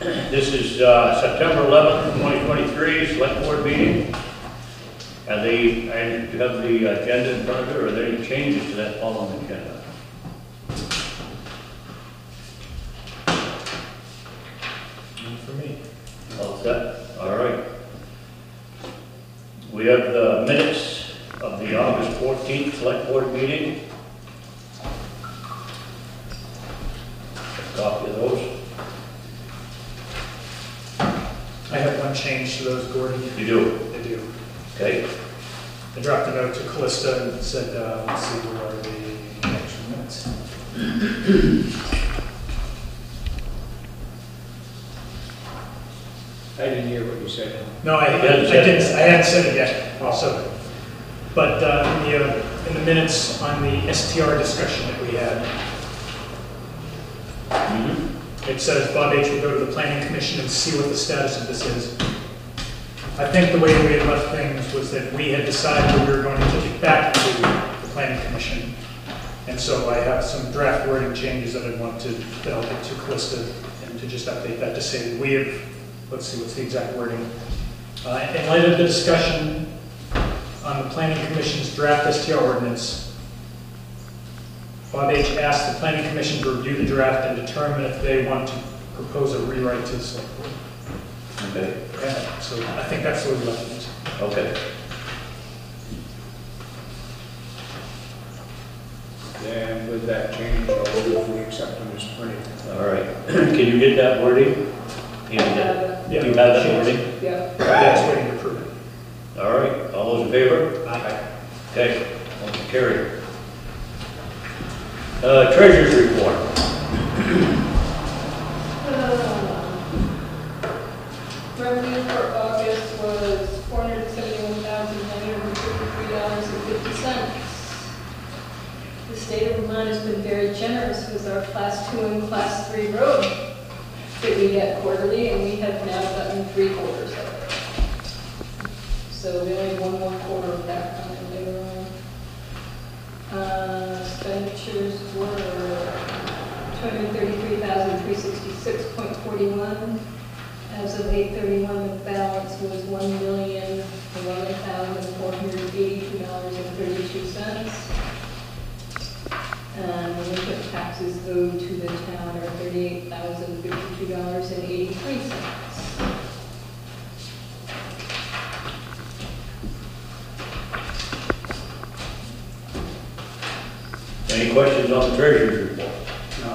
This is September 11th, 2023, Select Board meeting. And you have the agenda in front of you, or are there any changes to that following agenda? None for me. All set? All right. We have the minutes of the August 14th Select Board meeting. A copy of those. I have one change to those, Gordon. You do? I do. Okay. I dropped a note to Callista and said, let's see, where are the actual minutes? I didn't hear what you said. No, I hadn't said it yet, also. But in the minutes on the STR discussion that we had, it says Bob H. will go to the Planning Commission and see what the status of this is. I think the way we had left things was that we had decided we were going to take it back to the Planning Commission. And so I have some draft wording changes that I want to, that I'll get to Callista and to just update that to say that we have, let's see, what's the exact wording. In light of the discussion on the Planning Commission's draft STR ordinance, Bob H. asked the Planning Commission to review the draft and determine if they want to propose a rewrite to the Select Board. Okay. Yeah, so I think that's the way we left it. Okay. And with that change, I'll move if we accept them as printed. All right. Can you get that wording? You have that wording? Yeah. That's waiting to approve it. All right. All those in favor? Aye. Okay. Motion carried. Treasurer's report. Revenue for August was $471,953.50. The state of Vermont has been very generous with our Class 2 and Class 3 road that we get quarterly, and we have now gotten 3 quarters of it. So we only have 1 more quarter of that coming later on. Expenditures were $233,366.41. As of 8/31, the balance was $1,011,482.32. And the income taxes owed to the town are $38,052.83. Any questions on the treasurer's report? No,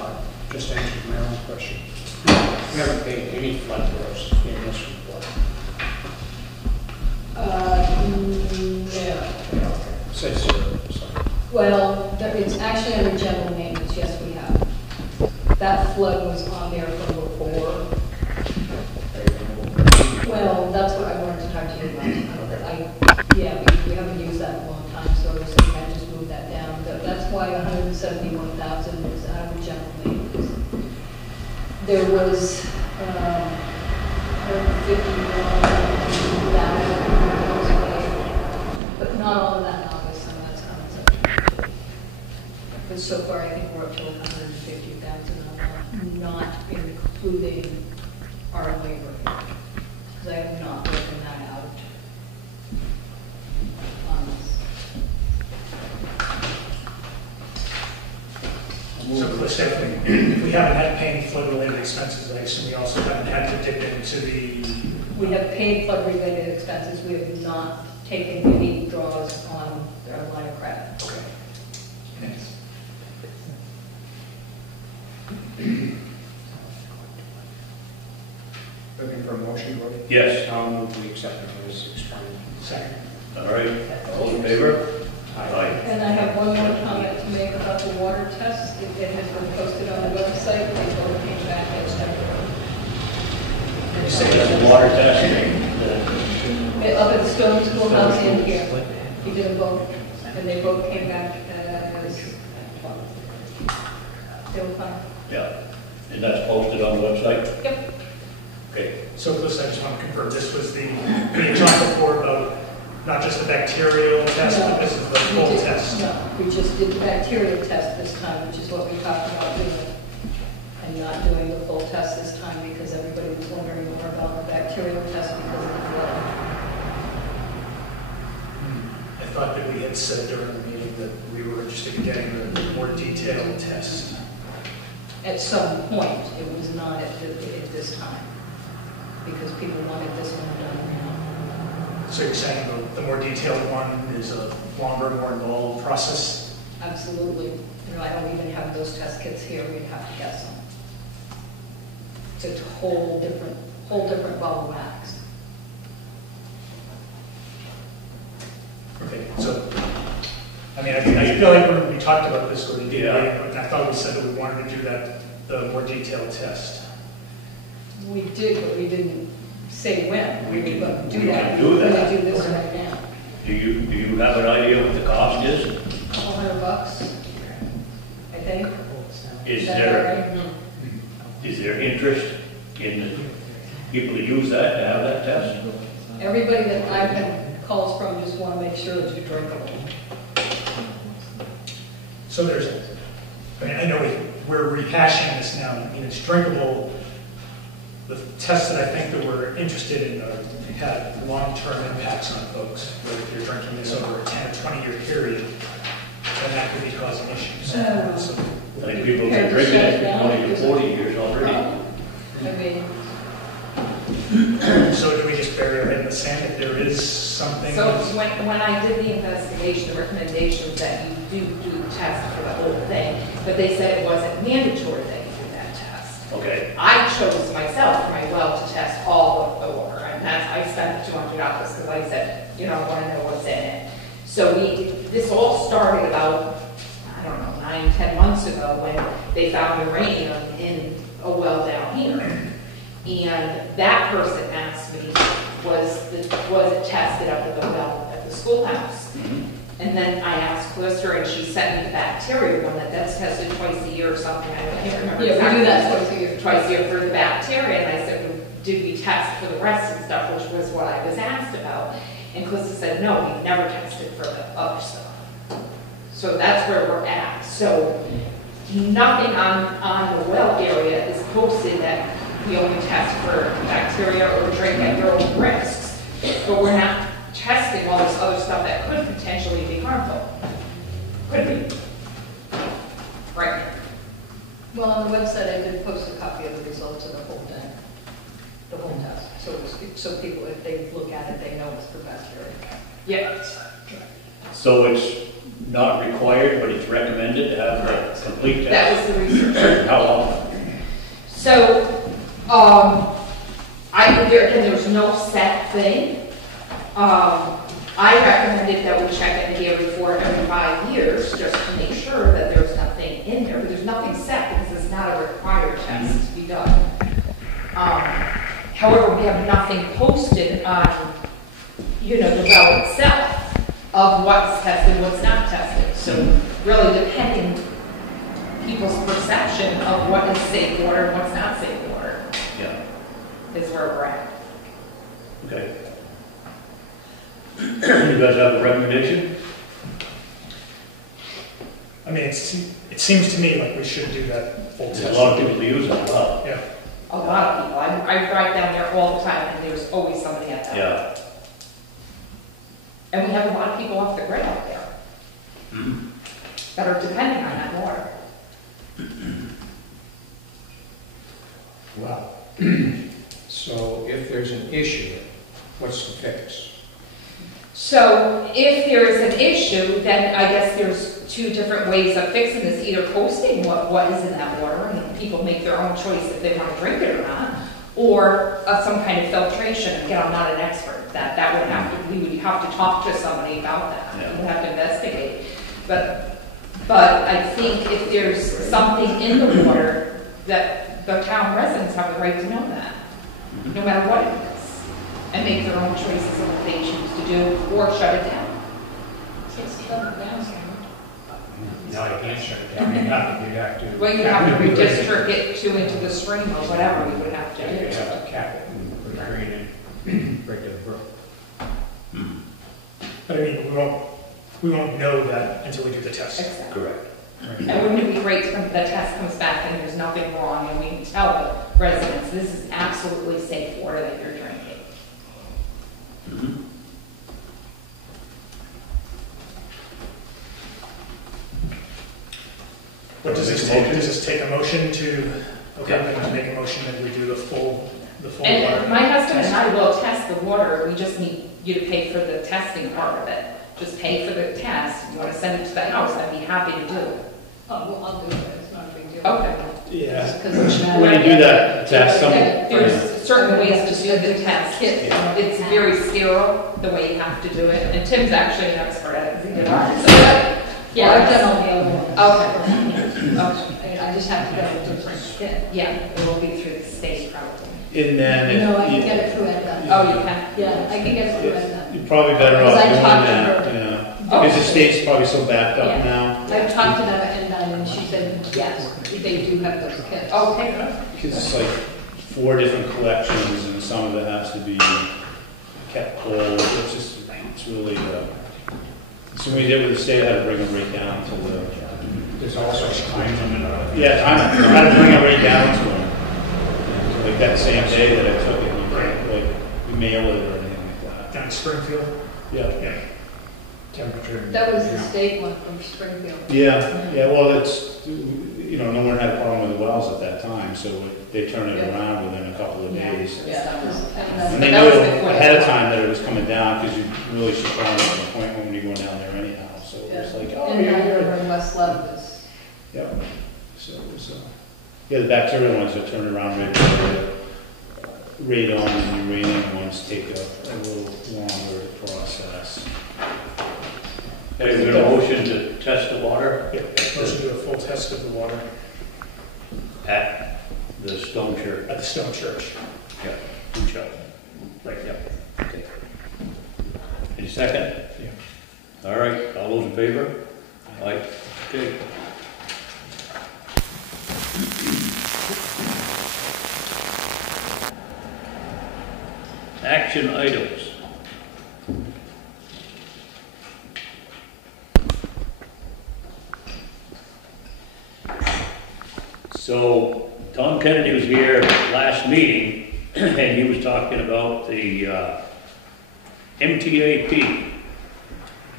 just answered my own question. We haven't paid any flood bills in this report. No. Says zero, so. Well, it's actually under general maintenance, yes, we have. That flood was on there from before. Well, that's what I wanted to talk to you about. We haven't used that in a long time, so I was thinking I'd just move that down. That's why 171,000 is out of general maintenance. There was 151,000, but not all of that in August, some of that's coming September. But so far, I think we're up to 150,000 on that, not including our labor, because I have not broken that out on this. So Callista, if we haven't had paying flood-related expenses, I assume we also haven't had to dip into the... We have paid flood-related expenses. We have not taken any draws on our line of credit. Okay. Thanks. Looking for a motion, Gordon? Yes. I'll move we accept them as explained. Second. All right. All in favor? Aye. And I have one more comment to make about the water test. It has been posted on the website. They both came back as temporary. You say that's a water test? Up at the Stone Schoolhouse and here. We did them both, and they both came back as they were fine. Yeah. And that's posted on the website? Yep. Okay. So Callista, I just want to confirm, this was we had talked before about not just the bacterial test, but this is the full test. No, we just did the bacterial test this time, which is what we talked about doing, and not doing the full test this time because everybody was had said during the meeting that we were interested in getting a more detailed test. At some point, it was not at this time, because people wanted this one done now. So you're saying the more detailed one is a longer, more involved process? Absolutely. You know, I don't even have those test kits here, we'd have to get some. It's a whole different ball of wax. Okay, so, I mean, I feel like when we talked about this with the DA, and I thought we said that we wanted to do that, the more detailed test. We did, but we didn't say when. We were gonna can do that. We do this right now. Do you have an idea what the cost is? $100, I think. Is that there, right? is there interest in the people to use that, to have that test? Everybody that I've had calls from just want to make sure that you're drinkable. So there's, I mean, I know we're rehashing this now. I mean, it's drinkable. The tests that I think that we're interested in have long-term impacts on folks. Where if you're drinking this over a 10 or 20-year period, then that could be causing issues. So, I think people have been drinking it for 20 to 40 years already. I mean, so do we just bury our head in the sand if there is something? So when I did the investigation, the recommendation was that you do the test for the whole thing, but they said it wasn't mandatory that you do that test. Okay. I chose myself for my well to test all of the water, and that's, I spent $200 because I said, you know, I want to know what's in it. So this all started about, I don't know, 9-10 months ago when they found uranium in a well down here. And that person asked me, was it tested up at the well at the schoolhouse? And then I asked Clister, and she sent me the bacteria one that's tested twice a year or something. I can't remember. yeah, exactly. we do that twice a year. Twice a year for the bacteria. And I said, well, did we test for the rest and stuff, which was what I was asked about. And Clister said, no, we never tested for the other stuff. So that's where we're at. So nothing on the well area is posted that we only test for bacteria or drink at your own risks. But we're not testing all this other stuff that could potentially be harmful. Could be. Right. Well, on the website, I did post a copy of the results of the whole thing, the whole test. So people, if they look at it, they know it's for bacteria. Yeah. So it's not required, but it's recommended to have a complete test? That was the research. How often? So, there's no set thing. I recommended that we check it every 5 years just to make sure that there's nothing in there, but there's nothing set because it's not a required test to be done. However, we have nothing posted on, the well itself of what's tested, what's not tested. So really depending people's perception of what is safe water and what's not safe water. Yeah. Is where we're at. Okay. You guys have a recommendation? I mean, it seems to me like we should do that full test. There's a lot of people who use it a lot. Yeah. A lot of people. I drive down there all the time, and there's always somebody at that. Yeah. And we have a lot of people off the grid out there that are depending on that water. Well, so if there's an issue, what's the fix? So if there is an issue, then I guess there's two different ways of fixing this. Either posting what is in that water, and people make their own choice if they want to drink it or not, or some kind of filtration. Again, I'm not an expert. We would have to talk to somebody about that. Yeah. We would have to investigate. But I think if there's something in the water, that the town residents have the right to know that, no matter what it is, and make their own choices of what they choose to do, or shut it down. Just shut it down. No, you can't shut it down. You'd have to. Well, you have to redistrict it into the stream or whatever you would have to You do. have to cap it and put a drain in, right to the brook. But I mean, we won't know that until we do the test. Exactly. Correct. And wouldn't it be great when the test comes back and there's nothing wrong, and we can tell the residents, this is absolutely safe water that you're drinking. does this take a motion to, okay, I'm gonna make a motion that we do the full And water. my husband and I will test the water, we just need you to pay for the testing part of it. Just pay for the test, you wanna send it to the house, I'd be happy to do it. Oh, well, I'll do it, it's not a big deal. Okay. Yeah. Because it's not. When you do that test, There's certain ways to do the test. It's very sterile, the way you have to do it, and Tim's actually an expert at it. Yeah, I've done all the other ones. Okay. Okay. I just have to get a different kit. Yeah, it will be through the state probably. And then No, I can if get it through Edna. Oh, you can? Yeah, I can get it through Edna. you're probably better off Because I doing talked to that, her. yeah. Oh. Because the state's probably so backed up Yeah. now. I talked to them at Edna and she said, yes, they do have those kits. Okay, good. Because it's like 4 different collections and some of it has to be kept cold. It's just, it's really, so when we did with the state, I had to bring them right down to the, There's also time limit. yeah, I had to bring it right down to them. Like that same day that I took it, we can't, like, we mail it or anything like that. Down in Springfield. Yeah. Temperature. That was the state one from Springfield. Yeah, yeah, well, it's, you know, no one had a problem with the wells at that time, so they turned it Yeah. around within a couple of days. Yeah. And they That knew was before ahead of the- time that it was coming down, because you really should probably make an appointment when you're going down there anyhow, so it was like, oh, And yeah, then yeah. over in West Levis. Yeah, so it was, yeah, the bacterial ones are turned around right away. Radon and uranium ones take a little longer process. Okay, we're gonna motion to test the water Yeah, motion to do a full test of the water at the Stone Church. at the Stone Church. Yeah, good job. Right, yeah, okay. Any second? Yeah. All right, all those in favor? Aye, okay. Action items. So Tom Kennedy was here last meeting and he was talking about the MTAP,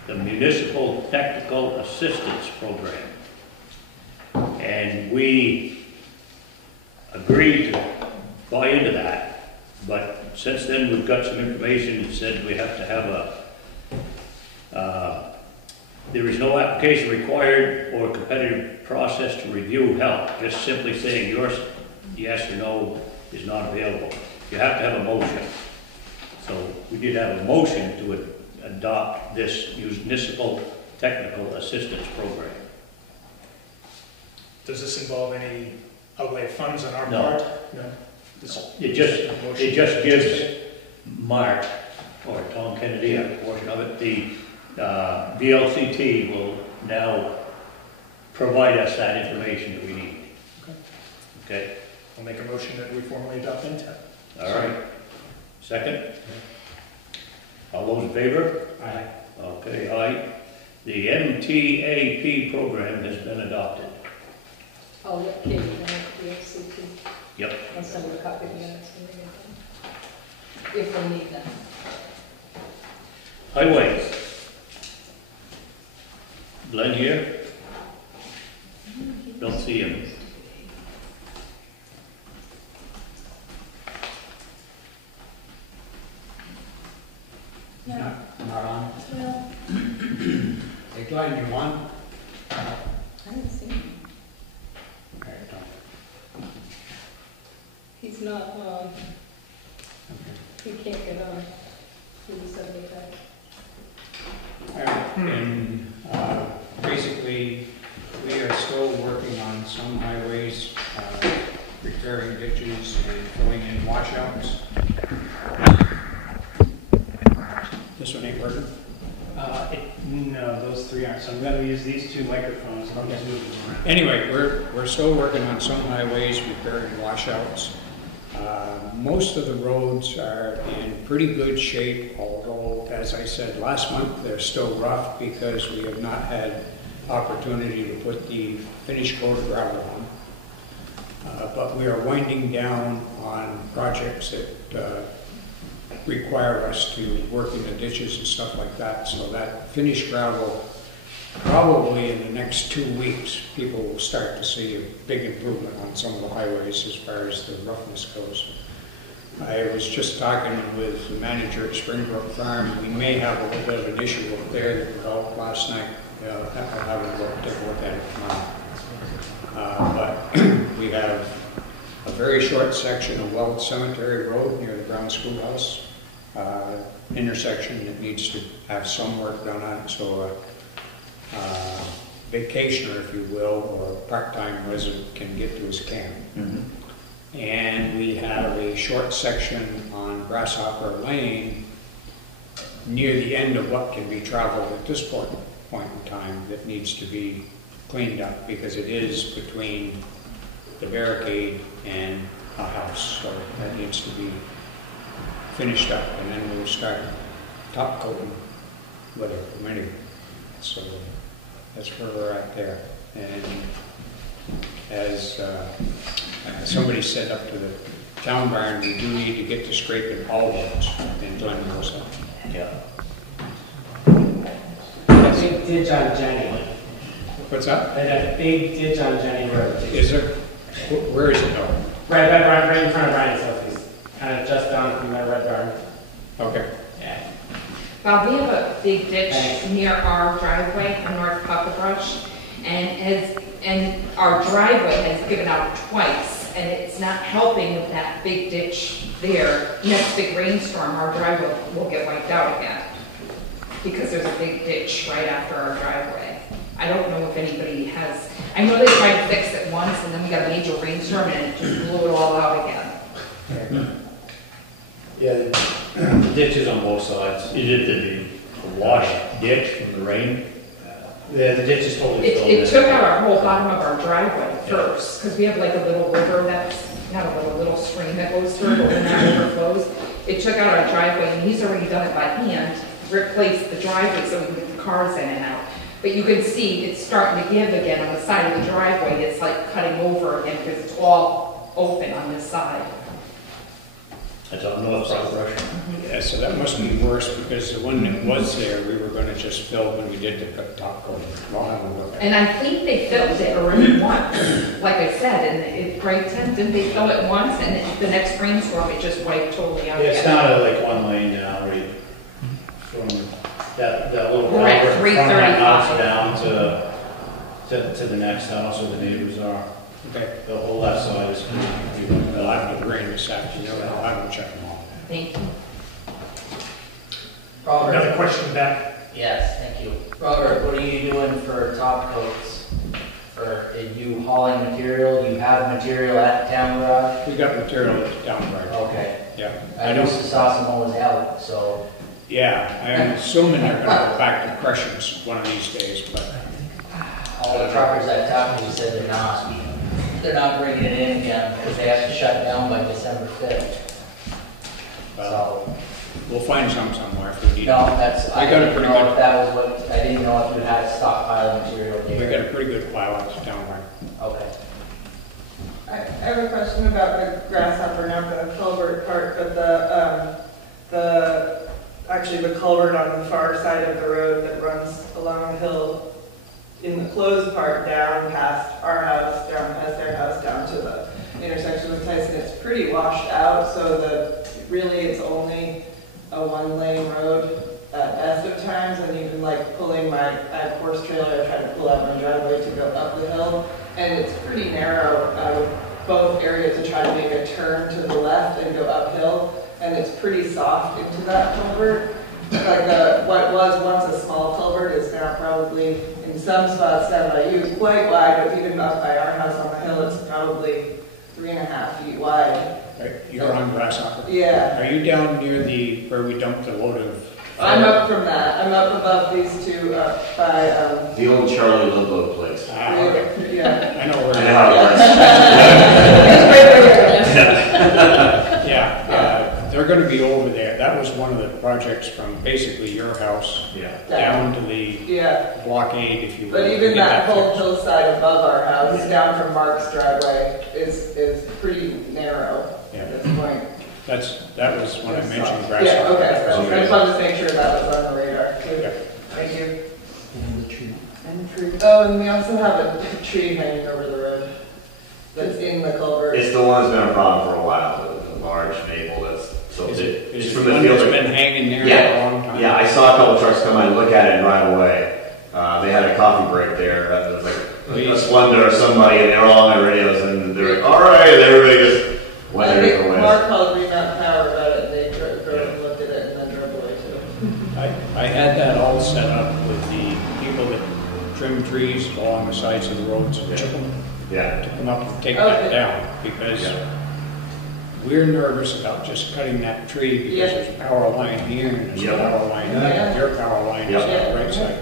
the Municipal Technical Assistance Program. And we agreed to buy into that, but since then we've got some information that said we have to have there is no application required or competitive process to review help. Just simply saying yours, yes or no, is not available. You have to have a motion. So we did have a motion to adopt this Municipal Technical Assistance Program. Does this involve any outlay of funds on our No. part? No. This- It just motion. gives Mark, or Tom Kennedy, a portion of it, the VLCT will now provide us that information that we need. Okay, I'll make a motion that we formally adopt NTEP. all right. Second? All those in favor? Aye. Okay, aye. The MTAP program has been adopted. I'll let Kate know the FCT. Yep. I'll send her a copy of the minutes when we get them. If we need them. Highways. Glenn here? Don't see him. Not on. Well, Hey, Glenn, you on? I didn't see him. Okay, don't. He's not on. Okay. He can't get on. He was suddenly back. All right, and basically, we are still working on some highways, repairing ditches and filling in washouts. This one ain't working? No, those 3 aren't, so I'm gonna use these 2 microphones and I'll just move them around. Anyway, we're still working on some highways, repairing washouts. Most of the roads are in pretty good shape, although, as I said last month, they're still rough because we have not had opportunity to put the finished coat of gravel on. But we are winding down on projects that require us to work in the ditches and stuff like that, so that finished gravel probably in the next 2 weeks, people will start to see a big improvement on some of the highways as far as the roughness goes. I was just talking with the manager at Springbrook Farm. We may have a little bit of an issue up there that developed last night. I'll have a look, take a look at it tomorrow. But we have a very short section of Weld Cemetery Road near the Brown Schoolhouse intersection that needs to have some work done on it. So a vacationer, if you will, or a part-time resident can get to his camp. Mm-hmm. And we have a short section on Grasshopper Lane near the end of what can be traveled at this point in time that needs to be cleaned up because it is between the barricade and a house. So that needs to be finished up, and then we'll start top coating weather permitting. So that's where we're at there. And as somebody said up to the town barn, we do need to get to scraping all roads in Glen Rosa. Yeah. That big ditch on Jenny. What's up? That big ditch on Jenny Road. Is there? Where is it though? Right in front of Brian's office. Kind of just down from that red barn. Okay. Yeah. Well, we have a big ditch Thanks. near our driveway on North Puckabrush, and our driveway has given out twice, and it's not helping with that big ditch there. Next big rainstorm, our driveway will get wiped out again because there's a big ditch right after our driveway. I don't know if anybody has. I know they tried to fix it once, and then we got a major rainstorm, and it just blew it all out again. Yeah, the ditches on both sides. Is it the wash ditch from the rain? Yeah, the ditch is totally filled in. It took out our whole bottom of our driveway first, because we have like a little river that's, not a little stream that goes through, but when that overflows, it took out our driveway, and he's already done it by hand, replaced the driveway so we can get the cars in and out. But you can see it's starting to give again on the side of the driveway. It's like cutting over again because it's all open on this side. That's on North Puckabrush. Yeah, so that must be worse because the one that was there, we were going to just fill when we did the top coat. I'll have a look at it. And I think they filled it already once, like I said, and Greg Tent, didn't they fill it once? And the next rainstorm, it just wiped totally out. Yeah, it's again. down to like one lane now, right? From that little We're at culvert from that 335. house down to the next house where the neighbors are. Okay. The whole left side is completely Well, I have the rain this afternoon. I'll have them check them all. Thank you. Another Robert, question back. yes, thank you. Robert, what are you doing for top coats? Are you hauling material? You have material at the town garage? We got material that's down right. Okay. Yeah. I just saw some always out, so. Yeah, I'm assuming they're going to go back to crushers one of these days, but All the truckers I've talked to said they're not bringing it in again because they have to shut down by December 5th. So, we'll find some somewhere if we need no, it. I didn't know if that was what, I didn't know if you had a stockpile of material We there. got a pretty good pile out down there. Okay. I have a question about the grasshopper, not the culvert part, but actually the culvert on the far side of the road that runs along the hill in the closed part down past our house, down past their house, down to the intersection with Tyson. It's pretty washed out, so that really it's only a one-lane road at best of times, and even like pulling my horse trailer, I try to pull out my driveway to go up the hill, and it's pretty narrow both areas to try to make a turn to the left and go uphill, and it's pretty soft into that culvert. Like what was once a small culvert is now probably in some spots down by you quite wide, but even up by our house on the hill, it's probably 3.5 feet wide. Right? You're on Grasshopper. Yeah. Are you down near where we dumped the load of? I'm up from that. I'm up above these two by The old Charlie Limbo place. Okay. yeah. I know where I you know how are. it works. Yeah, they're going to be over there. That was one of the projects from basically your house down to the blockade, if you will. But even Get that whole fixed. hillside above our house, down from Mark's driveway, is pretty narrow at this point. That was when I mentioned Yeah, Grasshopper. okay. So I just wanted to make sure that was on the radar too. Yeah. Thank you. Oh, and we also have a tree hanging over the road that's in the culvert. It's the one that's been a problem for a while, the large maple that's tilted. Is It's it from the the one field. that's been hanging there Yeah, for a long time? yeah, I saw a couple trucks come by and look at it and drive away. They had a coffee break there. It was like a Splendor or somebody, and they were all on their radios, and they were all right. And everybody just went I their think different ways. Mark called Green Mountain Power about it, and they drove and looked at it and then drove away too. I had that all set up with the people that trim trees along the sides of the roads and chip them, Yeah, to come up and take that down, because we're nervous about just cutting that tree because Yeah. there's a power line here and there's a Yeah. power line here, Yeah. and your power line is Yeah. on the right side.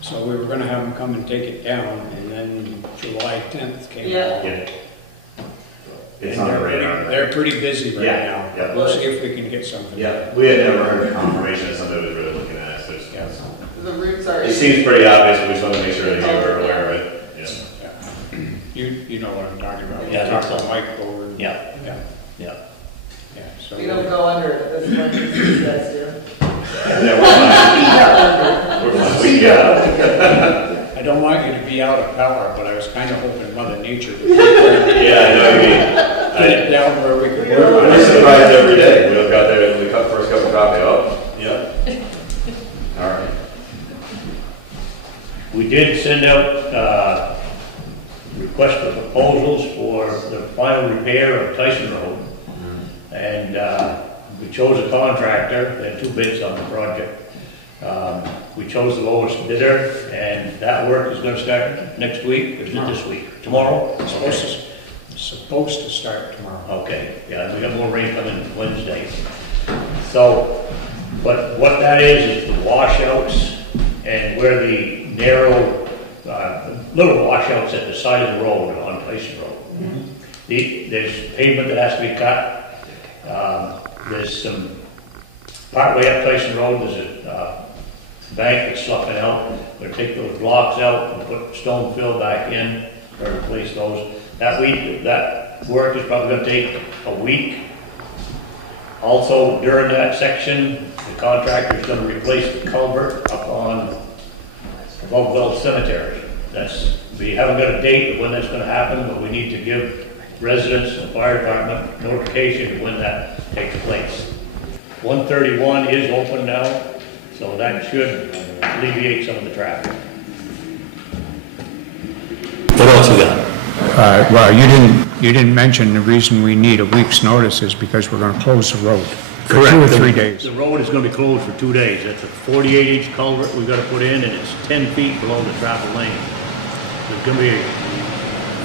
So we were gonna have them come and take it down, and then July 10th came Yeah. along. yeah. It's And on the they're radar. pretty- They're pretty busy right Yeah, now. yeah. We'll see if we can get something. Yeah, we had never heard of confirmation that somebody was really looking at it, so it's, The roots are. it seems pretty obvious, but we just want to make sure that you were aware of it. Yeah. You know what I'm talking about. Yeah, We talked about Mike over. Yeah. Yeah, Yeah. yeah, so. We don't go under it at this point, as you guys do. Yeah, we're fine. We're fine. Yeah. I don't want you to be out of power, but I was kind of hoping Mother Nature would Yeah, I know what you mean. get it down where we could work on We're it. surprised every day. We look out there and the first cup of coffee. Oh, yeah. All right. We did send out request for proposals for the final repair of Tyson Road. And we chose a contractor. There had two bids on the project. We chose the lowest bidder, and that work is gonna start next week, or is it this week? Tomorrow? It's supposed to start tomorrow. Okay, yeah, we got more rain coming Wednesday. So, but what that is the washouts and where the narrow, little washouts at the side of the road on Tyson Road. There's pavement that has to be cut. There's some, partway up Tyson Road, there's a bank that's sloughing out. We're gonna take those blocks out and put stone fill back in, or replace those. That work is probably gonna take a week. Also, during that section, the contractor is gonna replace the culvert up on above Wells Cemetery. We haven't got a date of when that's gonna happen, but we need to give residents and the fire department notification of when that takes place. 131 is open now, so that should alleviate some of the traffic. What else we got? Well, you didn't mention the reason we need a week's notice is because we're gonna close the road. For 2 or 3 days. The road is gonna be closed for 2 days. It's a 48-inch culvert we gotta put in, and it's 10 feet below the travel lane. There's gonna be a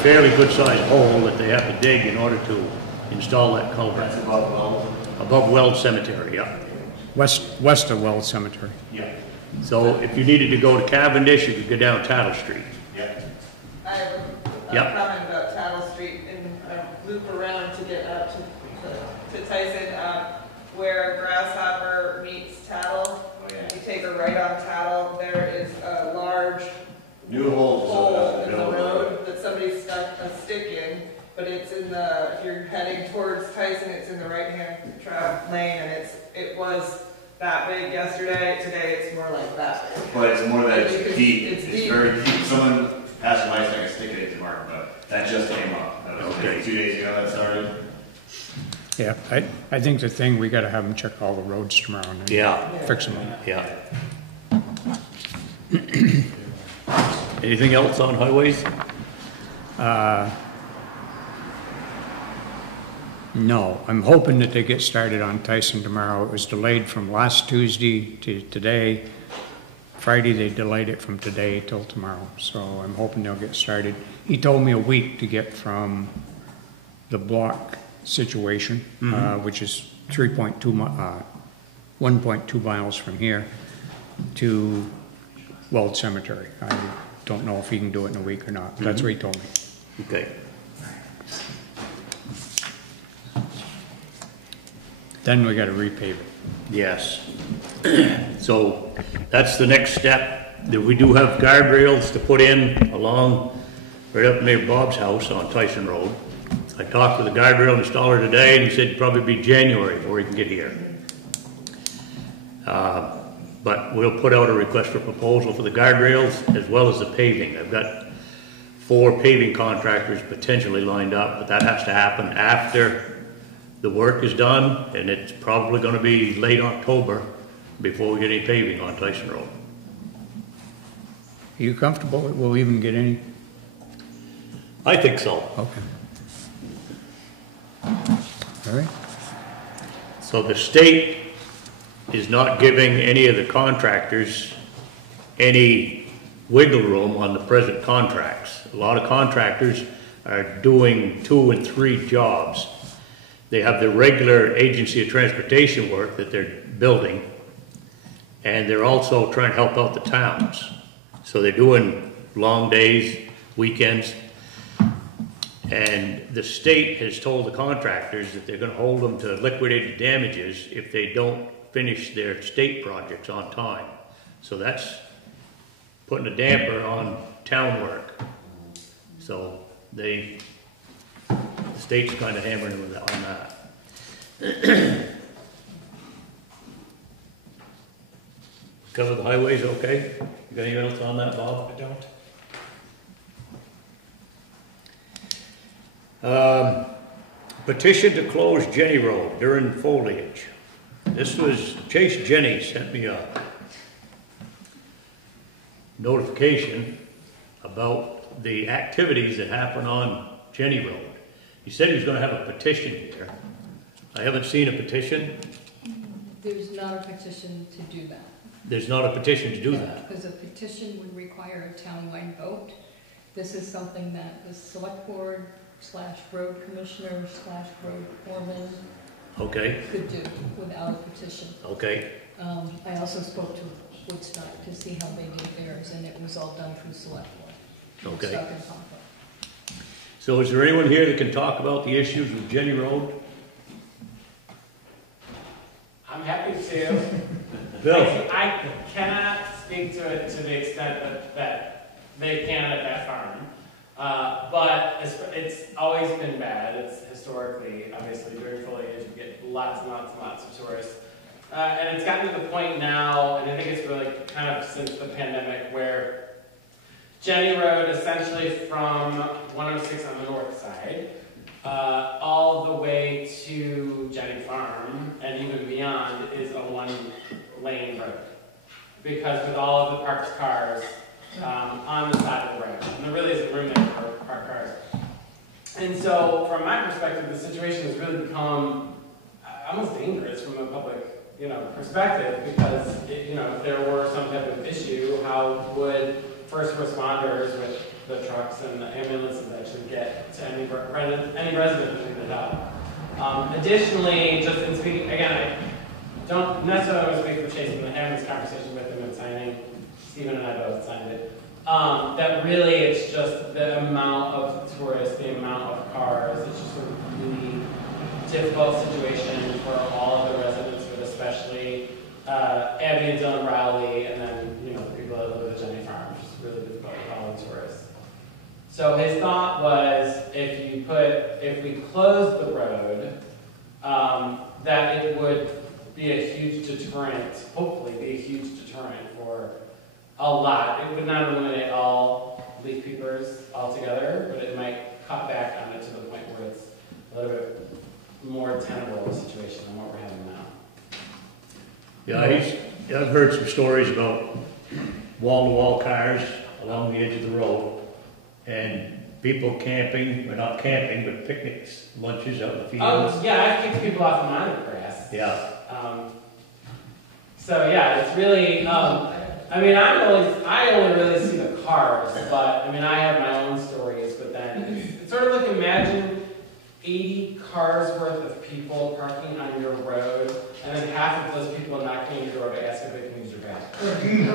fairly good-sized hole that they have to dig in order to install that culvert. That's above Wells. Above Weld Cemetery, yeah. West of Wells Cemetery. Yeah. So if you needed to go to Cavendish, you could go down Tattle Street. Yeah. I have a Yep. comment about Tattle Street and loop around to get out to Tyson, where Grasshopper meets Tattle. Oh, yeah. You take a right on Tattle, there is a large New holes. hole in the road that somebody stuck a stick in, but it's in the, if you're heading towards Tyson, it's in the right-hand lane, and it was that big yesterday. Today it's more like that big. But it's more that it's Because deep. it's It's deep. very deep. Someone passed by stuck a stick in it to mark, but that just came up. That was Okay. 2 days ago that started. Yeah, I think the thing, we gotta have them check all the roads tomorrow and Yeah, fix them. yeah. Anything else on highways? No, I'm hoping that they get started on Tyson tomorrow. It was delayed from last Tuesday to today. Friday, they delayed it from today till tomorrow, so I'm hoping they'll get started. He told me a week to get from the block situation, which is 1.2 miles from here, to Weld Cemetery. I don't know if he can do it in a week or not. That's what he told me. Okay. Then we gotta repave it. Yes. So that's the next step. We do have guardrails to put in along, right up near Bob's house on Tyson Road. I talked to the guardrail installer today, and he said it'd probably be January before he can get here. But we'll put out a request for proposal for the guardrails as well as the paving. I've got 4 paving contractors potentially lined up, but that has to happen after the work is done, and it's probably gonna be late October before we get any paving on Tyson Road. Are you comfortable we'll even get any? I think so. Okay. All right. So the state is not giving any of the contractors any wiggle room on the present contracts. A lot of contractors are doing 2 and 3 jobs. They have the regular agency of transportation work that they're building, and they're also trying to help out the towns. So they're doing long days, weekends, and the state has told the contractors that they're gonna hold them to liquidated damages if they don't finish their state projects on time. So that's putting a damper on town work. So the state's kind of hammering them on that. Cover the highways okay? You got anything else on that, Bob? I don't. Petition to close Jenny Road during foliage. This was, Chase Jenny sent me a notification about the activities that happen on Jenny Road. He said he was gonna have a petition here. I haven't seen a petition. There's not a petition to do that. There's not a petition to do that. Because a petition would require a townwide vote. This is something that the select board / road commissioner / road foreman Okay, could do without a petition. okay, I also spoke to Woodstock to see how they did theirs, and it was all done through select board. okay. Woodstock and Concord. So is there anyone here that can talk about the issues with Jenny Road? I'm happy to. Bill? I cannot speak to it to the extent that they can at that farm. But it's always been bad. It's historically, obviously, during foliage, we get lots and lots and lots of tourists. And it's gotten to the point now, and I think it's really kind of since the pandemic, where Jenny Road, essentially from 106 on the north side, all the way to Jenny Farm, and even beyond, is a 1-lane road. Because with all of the parked cars on the side of the road, and there really isn't room there for parked cars. And so, from my perspective, the situation has really become almost dangerous from a public, perspective, because if there were some type of issue, how would first responders with the trucks and the ambulances actually get to any resident who needed help? Additionally, just in speaking, again, I don't necessarily want to speak for Chase, but having this conversation with him and signing, Stephen and I both signed it, that really it's just the amount of tourists, the amount of cars, it's just a really difficult situation for all of the residents, but especially Abby and Dylan Rowley, and then the people that live at the Jenny Farm, which is really difficult with all the tourists. So his thought was, if we closed the road, that it would be a huge deterrent, hopefully be a huge deterrent for a lot. It would not eliminate all leaf peepers altogether, but it might cut back on it to the point where it's a little bit more tenable of a situation than what we're having now. Yeah, I've heard some stories about wall-to-wall cars along the edge of the road, and people camping, or not camping, but picnics, lunches out in the fields. Oh, yeah, I've kicked people off of mine with grass. Yeah. So yeah, it's really, I only really see the cars, but I have my own stories, but then it's sort of like imagine 80 cars worth of people parking on your road, and then half of those people knocking on your door to ask if they can use your bathroom.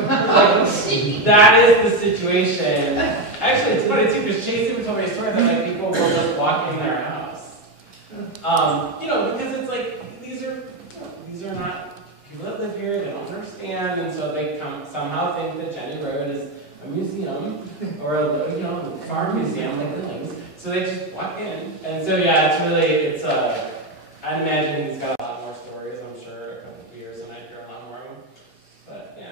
That is the situation. Actually, it's funny too, because Chase even told me a story that people will just walk in their house. Because it's like, these are not people that live here, they don't understand, and so they somehow think that Jenny Road is a museum, or a farm museum like Billings. So they just walk in. And so I imagine he's got a lot more stories, I'm sure, a couple of years, and I'd hear a lot more of them. But yeah.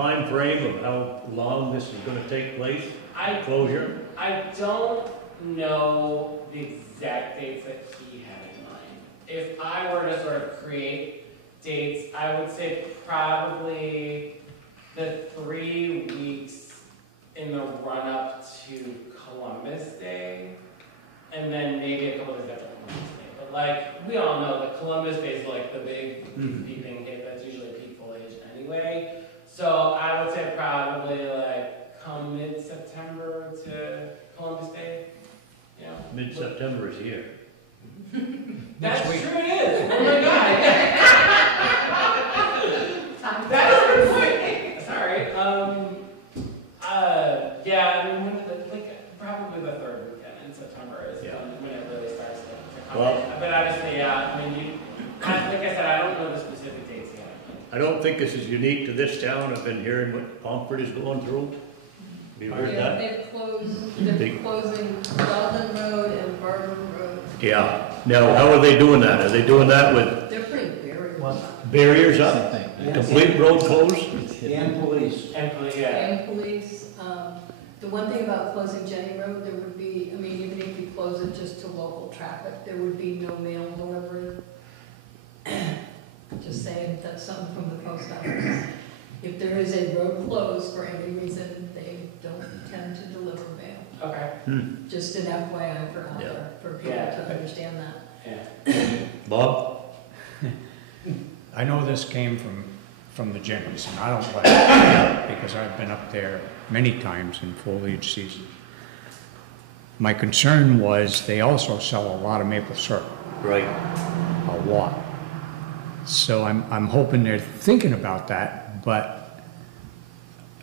time frame of how long this is gonna take place? Closure? I don't know the exact dates that he had in mind. If I were to sort of create dates, I would say probably the 3 weeks in the run-up to Columbus Day, and then maybe a couple days after Columbus Day. But like, we all know that Columbus Day is like the big peeping hit, that's usually peak foliage anyway. So I would say probably like come mid-September to Columbus Day. You know, Mid-September is here. that's true, it is. Oh my god. That's a good point. Sorry. Yeah, I mean, when probably the third weekend in September is when it really starts to come. But obviously, yeah, I mean, like I said, I don't know the specific dates yet. I don't think this is unique to this town. I've been hearing what Pomfret is going through. Have you heard that? They're closing Dalton Road and Barber Road. Yeah. Now, how are they doing that? Are they doing that with They're putting barriers up? Complete road closed? And police. And police, yeah. and police. The one thing about closing Jenny Road, there would be, I mean, even if you close it just to local traffic, there would be no mail delivery. Just saying, that's something from the post office. If there is a road closed for any reason, they don't tend to deliver mail. Okay. Just an FYI for out there, for people to understand that. Yeah. Bob? I know this came from the Jennies, and I don't like it because I've been up there many times in foliage season. My concern was they also sell a lot of maple syrup. Right. A lot. So I'm hoping they're thinking about that, but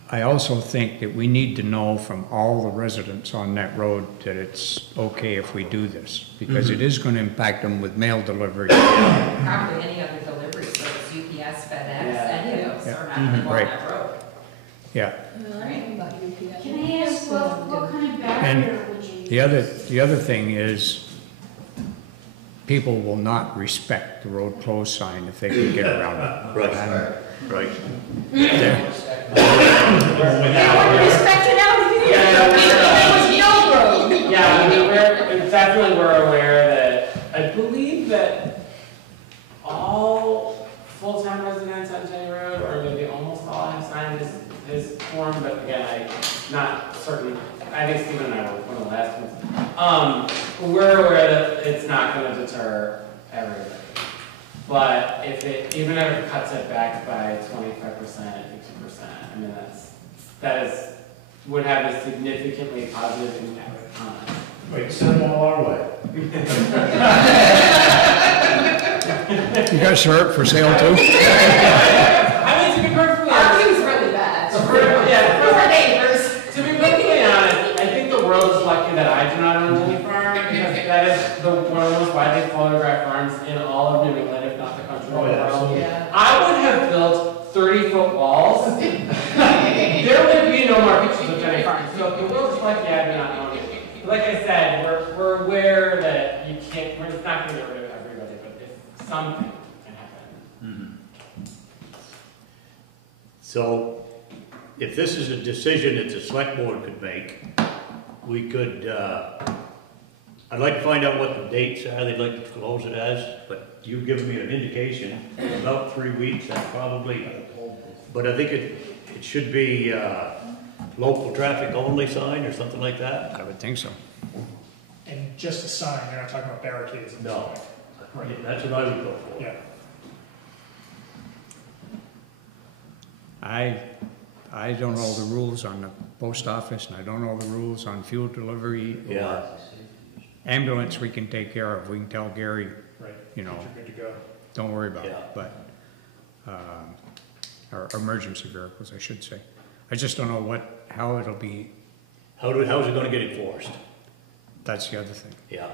I also think that we need to know from all the residents on that road that it's okay if we do this, because it is going to impact them with mail delivery. Probably any other delivery service, UPS, FedEx, any of those are not going to go on that road. Yeah. I don't know about UPS. Can I ask what kind of barrier would you use? The other thing is, people will not respect the road closed sign if they can get around it. Right. Respect it out here. Yeah, I mean, we're aware that, I believe that all full-time residents on Jenny Road, or maybe almost all, have signed this form, but again, I'm not certain. I think Stephen and I were one of the last ones. We're aware that it's not going to deter everybody. But even if it cuts it back by 25%, 50%, I mean, that would have a significantly positive impact on us. Wait, send them all our way. You got syrup for sale too? I mean, to be perfectly honest, Our view's really bad. for our neighbors. To be perfectly honest, I think the world is lucky that I do not own any farm, because that is one of the most widely photographed farms in all of New England, if not the country. Yeah. I would have built 30-foot walls. There would be no more pictures of Jenny Farm. So the world's lucky I do not own it. Like I said, we're aware that you can't. We're not going to get rid of everybody, but if something can happen. So, if this is a decision that the select board could make, we could, I'd like to find out what the dates are they'd like to close it as, but you've given me an indication, about 3 weeks, that's probably, but I think it should be local traffic only sign or something like that. I would think so. And just a sign, you're not talking about barricades and No, stuff. Right. that's what I would go for. Yeah. I don't know the rules on the post office, and I don't know the rules on fuel delivery or Yeah. ambulance we can take care of. We can tell Gary, Right. you know, You're good to go. don't worry about Yeah. it, but, or emergency vehicles, I should say. I just don't know how it'll be, How's it gonna get enforced? that's the other thing. Yeah.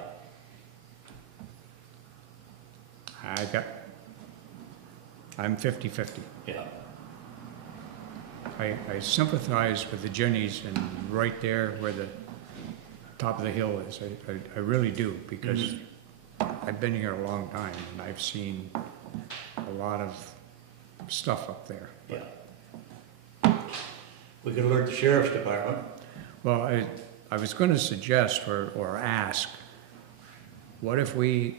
I'm 50-50. Yeah. I sympathize with the Jennies and right there where the top of the hill is. I really do, because I've been here a long time and I've seen a lot of stuff up there. Yeah. We could alert the sheriff's department. Well, I was going to suggest or ask, what if we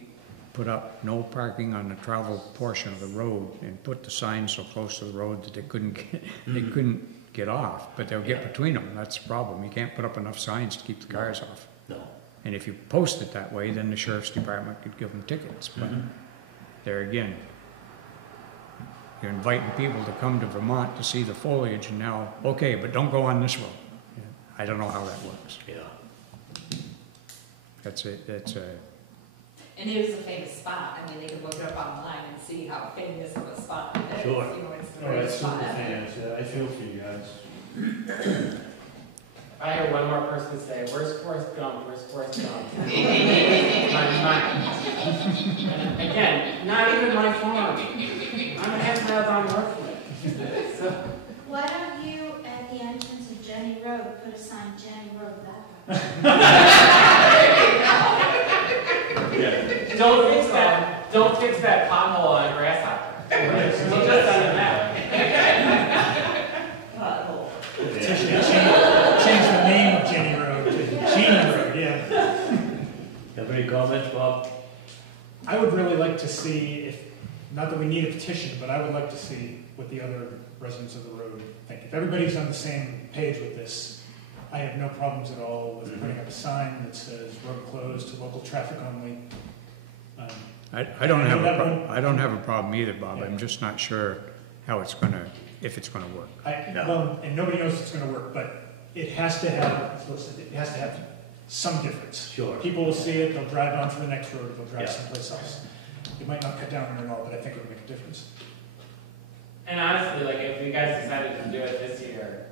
put up no parking on the travel portion of the road and put the sign so close to the road that they couldn't get off, but they'll get between them. That's the problem. You can't put up enough signs to keep the cars off. No. And if you post it that way, then the sheriff's department could give them tickets. But there again, you're inviting people to come to Vermont to see the foliage, and now, okay, but don't go on this road. I don't know how that works. Yeah. That's a. And it is a famous spot. I mean, they could look it up online and see how famous of a spot it is. Sure. You know, it's the Oh, right that's super spot. famous, yeah, I feel for you guys. If I hear one more person say, "Where's Forrest Gump? Where's Forrest Gump?" And again, not even my farm. I'm a half-marathon workman. So, Why don't you, at the entrance of Jenny Road, put a sign, Jenny Road that way? don't fix that pothole on Grasshopper. We'll just on that. Change the name of Jenny Road to Jeannie Road, yeah. Have any comments, Bob? I would really like to see not that we need a petition, but I would like to see what the other residents of the road think. If everybody's on the same page with this, I have no problems at all with putting up a sign that says road closed to local traffic only. I don't have a problem either, Bob. I'm just not sure how if it's gonna work. Well, and nobody knows if it's going to work, but it has to have some difference. Sure. People will see it, they'll drive on to the next road, they'll drive Yeah. someplace else. It might not cut down on it at all, but I think it would make a difference. And honestly, like, if you guys decided to do it this year,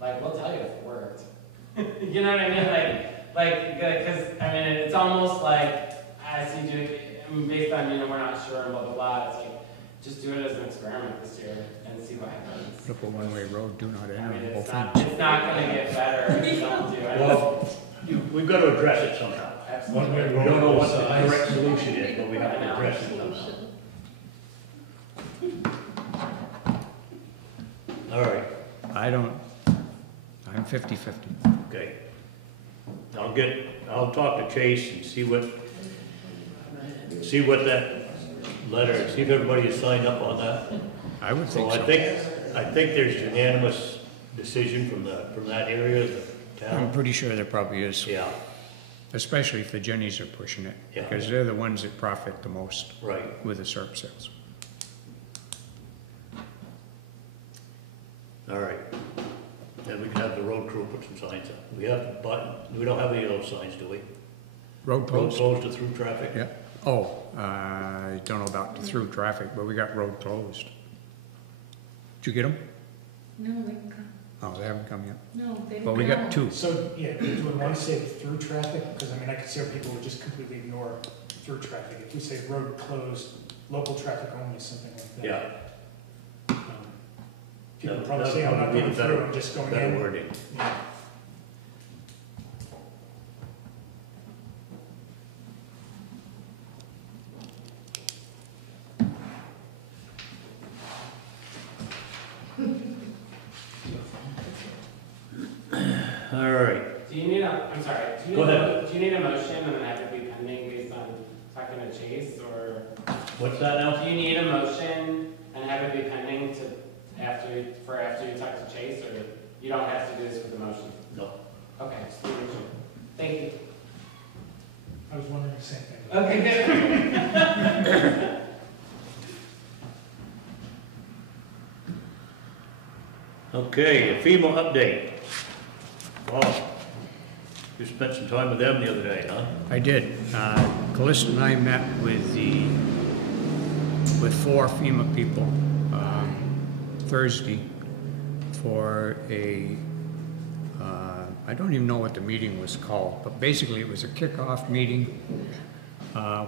like, we'll tell you if it worked. You know what I mean? Because, I mean, it's almost like, I see doing, based on, we're not sure, and blah, blah, blah, it's like, just do it as an experiment this year and see what happens. Flip a one-way road, do not I enter mean, both it's not ends. going to get better if you don't do it. Well, we've got to address it somehow. Absolutely. We don't know what the correct solution is, but we have to address it somehow. All right, I'm 50-50. okay. I'll talk to Chase and see what that letter, see if everybody has signed up on that. I would So think so. I think there's unanimous decision from that area of the I'm town. pretty sure there probably is, Yeah, especially if the Jennies are pushing it, Yeah. because they're the ones that profit the most right. with the SERP sales. All right. Then we can have the road crew put some signs up. We don't have any of those signs, do we? Road Road closed? closed to through traffic? Yeah. Oh, I don't know about the through traffic, but we got road closed. Did you get them? No, they can come. Oh, they haven't come yet. No, they don't. Well, we got two. So, yeah, do we want to say through traffic? Because, I could see how people would just completely ignore through traffic. If we say road closed, local traffic only, something like that. Yeah. People That- probably that say, I'm would not be going the better- through, I'm just going Better in. wording. Yeah. All right. Do you need I'm sorry, Go ahead. Do you need a motion and then have it be pending based on talking to Chase, or What's that now? do you need a motion and have it be pending after you talk to Chase, or you don't have to do this with the motion? No. Okay, just need a motion. Thank you. I was wondering the same thing. Okay, good. Okay, a FEMA update. Wow. You spent some time with them the other day, huh? I did. Calista and I met with four FEMA people Thursday for I don't even know what the meeting was called, but basically it was a kickoff meeting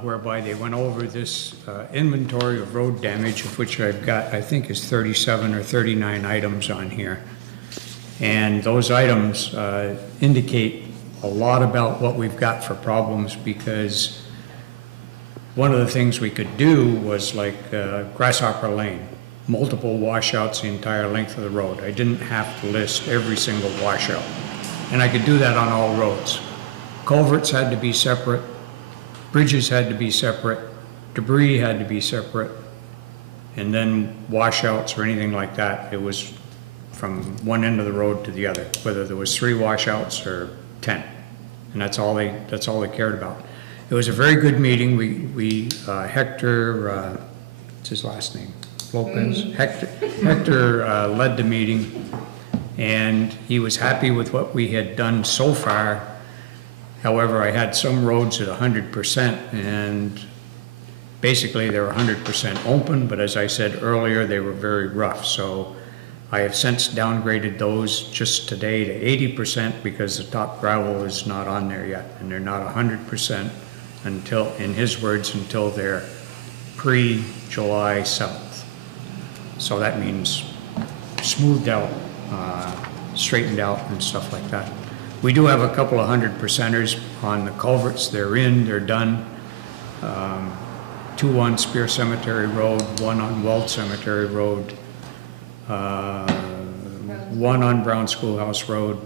whereby they went over this inventory of road damage, of which I've got, I think, is 37 or 39 items on here. And those items indicate a lot about what we've got for problems, because one of the things we could do was like Grasshopper Lane, multiple washouts the entire length of the road. I didn't have to list every single washout. And I could do that on all roads. Culverts had to be separate, bridges had to be separate, debris had to be separate, and then washouts or anything like that, it was from one end of the road to the other, whether there was 3 washouts or 10. And that's all they cared about. It was a very good meeting. Hector, what's his last name? Lopez? Hector led the meeting, and he was happy with what we had done so far. However, I had some roads at 100%, and basically they were 100% open, but as I said earlier, they were very rough. So I have since downgraded those just today to 80% because the top gravel is not on there yet, and they're not 100% until, in his words, until they're pre-July 7th. So that means smoothed out, straightened out and stuff like that. We do have a couple of 100%ers on the culverts. They're in, they're done. 2 on Spear Cemetery Road, 1 on Weld Cemetery Road, 1 on Brown Schoolhouse Road.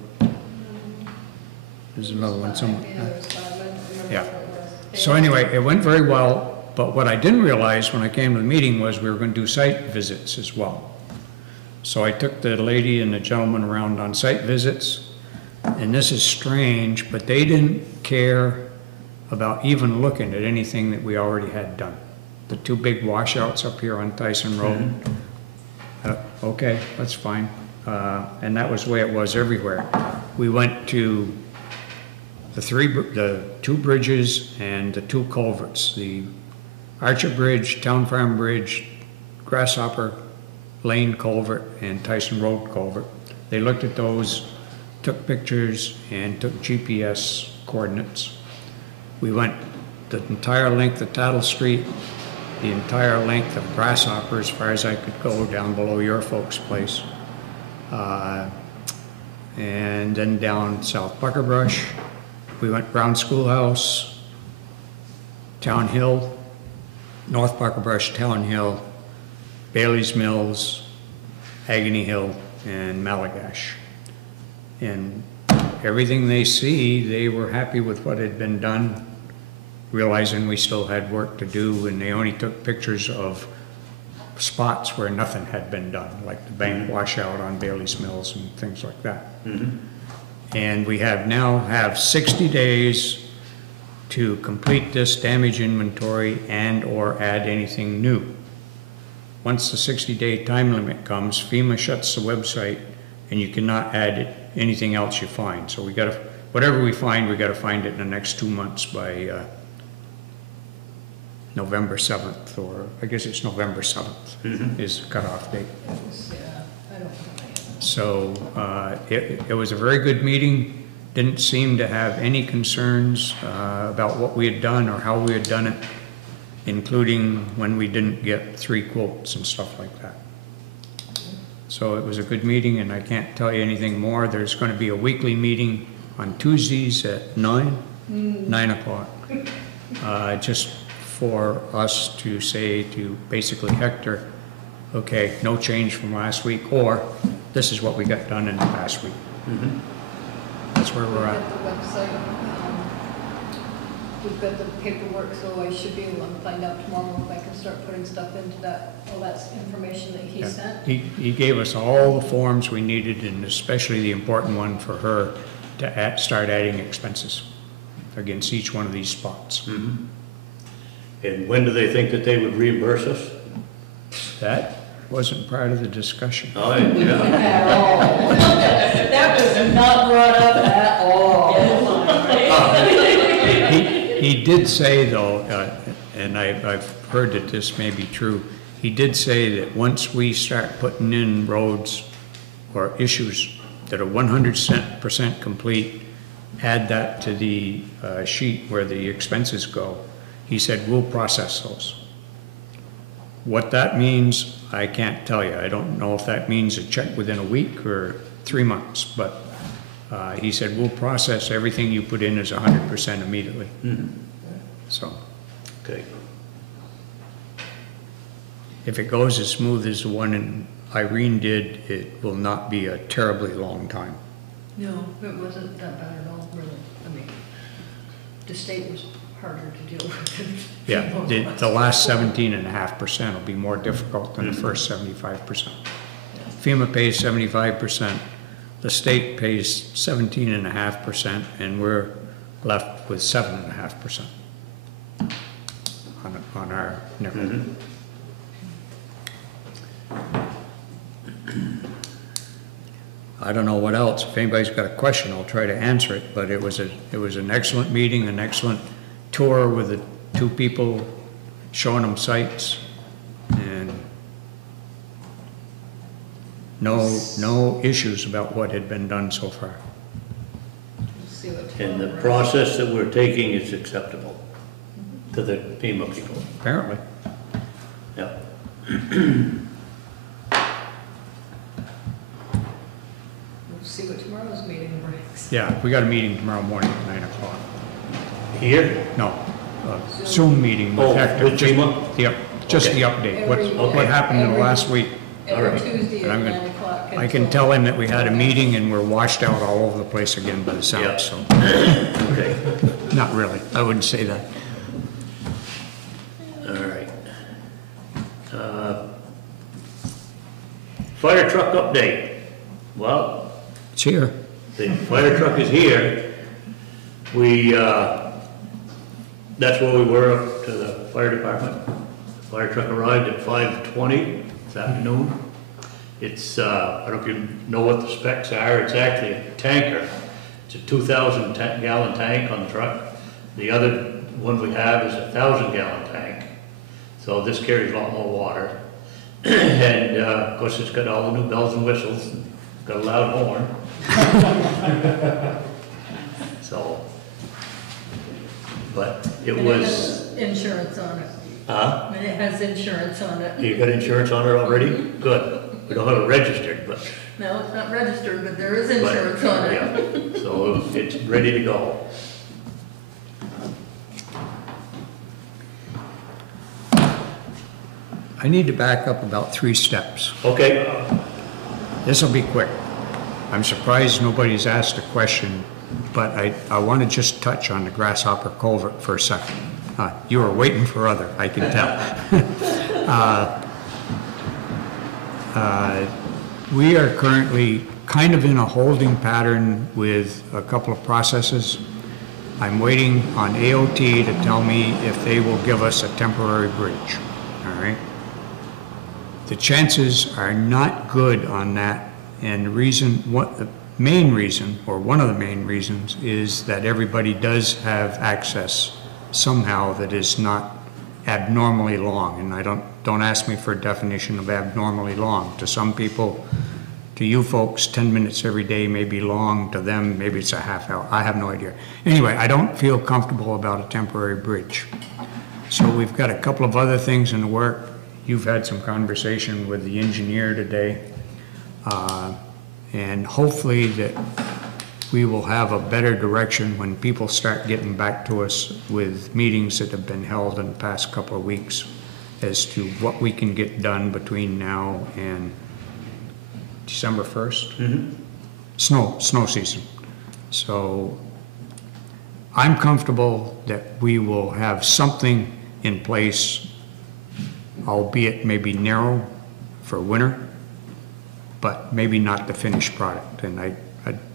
There's another one somewhere. Yeah. So anyway, it went very well, but what I didn't realize when I came to the meeting was we were going to do site visits as well. So I took the lady and the gentleman around on site visits, and this is strange, but they didn't care about even looking at anything that we already had done. The 2 big washouts up here on Tyson Road, okay, that's fine. And that was the way it was everywhere. We went to the 2 bridges and the 2 culverts, the Archer Bridge, Town Farm Bridge, Grasshopper Lane culvert, and Tyson Road culvert. They looked at those, took pictures, and took GPS coordinates. We went the entire length of Tattle Street, the entire length of Grasshopper as far as I could go down below your folks' place, and then down South Buckerbrush. We went Brown Schoolhouse, Town Hill, North Buckerbrush, Town Hill, Bailey's Mills, Agony Hill, and Malagash. And everything they see, they were happy with what had been done, realizing we still had work to do, and they only took pictures of spots where nothing had been done, like the bank washout on Bailey's Mills and things like that. And we now have 60 days to complete this damage inventory and or add anything new. Once the 60-day time limit comes, FEMA shuts the website and you cannot add anything else you find. So whatever we find, we got to find it in the next 2 months by November 7th, or I guess it's November 7th is the cutoff date. So it was a very good meeting. Didn't seem to have any concerns about what we had done or how we had done it, including when we didn't get 3 quotes and stuff like that. So it was a good meeting, and I can't tell you anything more. There's going to be a weekly meeting on Tuesdays at 9 o'clock, just for us to say to basically Hector, okay, no change from last week, or this is what we got done in the past week. That's where we're at. The website, we've got the paperwork, so I should be able to find out tomorrow if I can start putting stuff into that, all that information that he sent. He gave us all the forms we needed, and especially the important one for her to start adding expenses against each one of these spots. And when do they think that they would reimburse us? That wasn't part of the discussion. Oh, yeah. At all. That was not brought up at all. He did say, though, and I've heard that this may be true, he did say that once we start putting in roads or issues that are 100% complete, add that to the sheet where the expenses go. He said, we'll process those. What that means, I can't tell you. I don't know if that means a check within a week or 3 months, but he said, we'll process everything you put in as 100% immediately. So. Okay. if it goes as smooth as the one Irene did, it will not be a terribly long time. No, it wasn't that bad at all, really. I mean, the state was harder to deal with. Yeah, the last 17.5% will be more difficult than the first 75%. FEMA pays 75%, the state pays 17.5%, and we're left with 7.5% on our nickel. I don't know what else. If anybody's got a question, I'll try to answer it, but it was an excellent meeting, an excellent tour with the two people showing them sites, and no issues about what had been done so far. See what And the process that we're taking is acceptable to the FEMA people. Apparently. Yeah. We'll see what tomorrow's meeting brings. Yeah, we got a meeting tomorrow morning at 9 o'clock. Here? No, Zoom meeting with Oh, Hector. with FEMA? Yep, just the update, what happened in the last week. Every Alright. Tuesday And at I'm 9 gonna- o'clock. I can tell him that we had a meeting and we're washed out all over the place again by the Yeah. sound, so, Okay, not really, I wouldn't say that. all right. Fire truck update. Well, It's here. the fire truck is here. We, that's where we were up to the fire department. Fire truck arrived at 5:20 this afternoon. It's, I don't know if you know what the specs are, it's actually a tanker. It's a 2,000 gallon tank on the truck. The other one we have is a 1,000 gallon tank. So this carries a lot more water. And, of course, it's got all the new bells and whistles, got a loud horn. So, but it And was, has insurance on it. And it has insurance on it. you got insurance on it already? Good. We don't have it registered, but. No, it's not registered, but there is insurance on it. Yeah. So it's ready to go. I need to back up about 3 steps. Okay, This will be quick. I'm surprised nobody's asked a question, but I want to just touch on the Grasshopper Culvert for a second. You were waiting for other, I can tell. We are currently kind of in a holding pattern with a couple of processes. I'm waiting on AOT to tell me if they will give us a temporary bridge, all right? The chances are not good on that, and the reason, the main reason, or one of the main reasons, is that everybody does have access somehow that is not abnormally long, and don't ask me for a definition of abnormally long. To some people, to you folks, 10 minutes every day may be long. To them, maybe it's a half hour. I have no idea. Anyway, I don't feel comfortable about a temporary bridge. So we've got a couple of other things in the work. You've had some conversation with the engineer today, and hopefully that we will have a better direction when people start getting back to us with meetings that have been held in the past couple of weeks as to what we can get done between now and December 1st. Snow season. So I'm comfortable that we will have something in place, albeit maybe narrow for winter, but maybe not the finished product. And I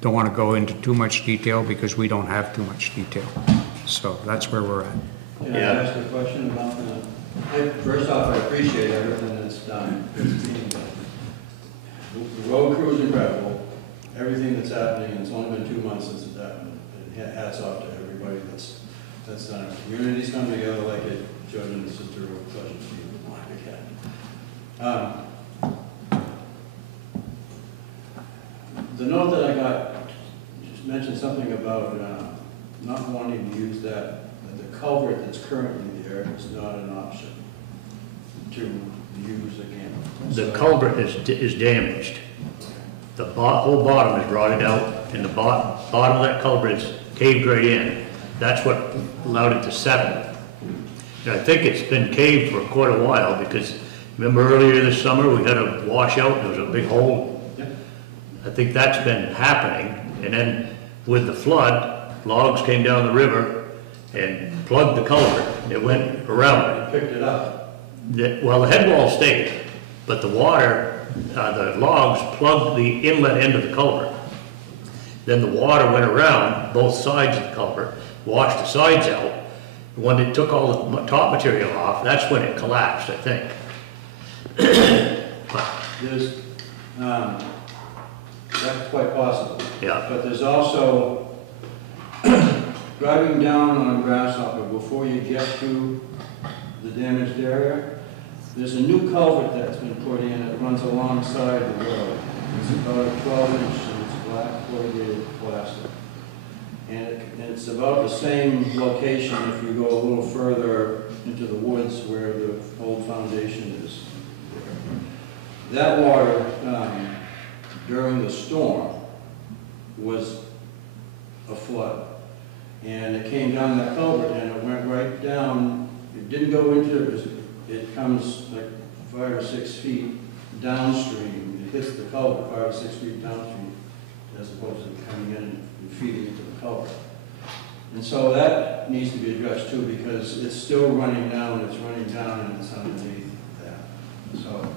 don't want to go into too much detail because we don't have too much detail. So that's where we're at. Can I ask a question about that? First off, I appreciate everything that's done. It's being done. The road crew is incredible. Everything that's happening, it's only been 2 months since it happened. And hats off to everybody that's done it. Communities come together like it. Judge and sister were pleasure to be like again. The note that I got just mentioned something about not wanting to use that the culvert that's currently there is not an option to use again. the culvert is damaged. The whole bottom is rotted out, and the bottom of that culvert is caved right in. That's what allowed it to settle. And I think it's been caved for quite a while, because Remember earlier this summer, we had a washout, there was a big hole? Yeah. I think that's been happening, and then with the flood, logs came down the river and plugged the culvert. It went around it. Picked it up. Well, the head wall stayed, but the water, the logs plugged the inlet end of the culvert. Then the water went around both sides of the culvert, washed the sides out. When it took all the top material off, that's when it collapsed, I think. There's, that's quite possible. Yeah. But there's also, driving down on a Grasshopper before you get to the damaged area, there's a new culvert that's been put in that runs alongside the road. It's about a 12-inch and it's black corrugated plastic. And it's about the same location if you go a little further into the woods where the old foundation is. That water, during the storm, was a flood. And it came down that culvert and it went right down. It didn't go into, it comes like 5 or 6 feet downstream. It hits the culvert 5 or 6 feet downstream as opposed to coming in and feeding into the culvert. And so that needs to be addressed too because it's still running down and it's underneath that. So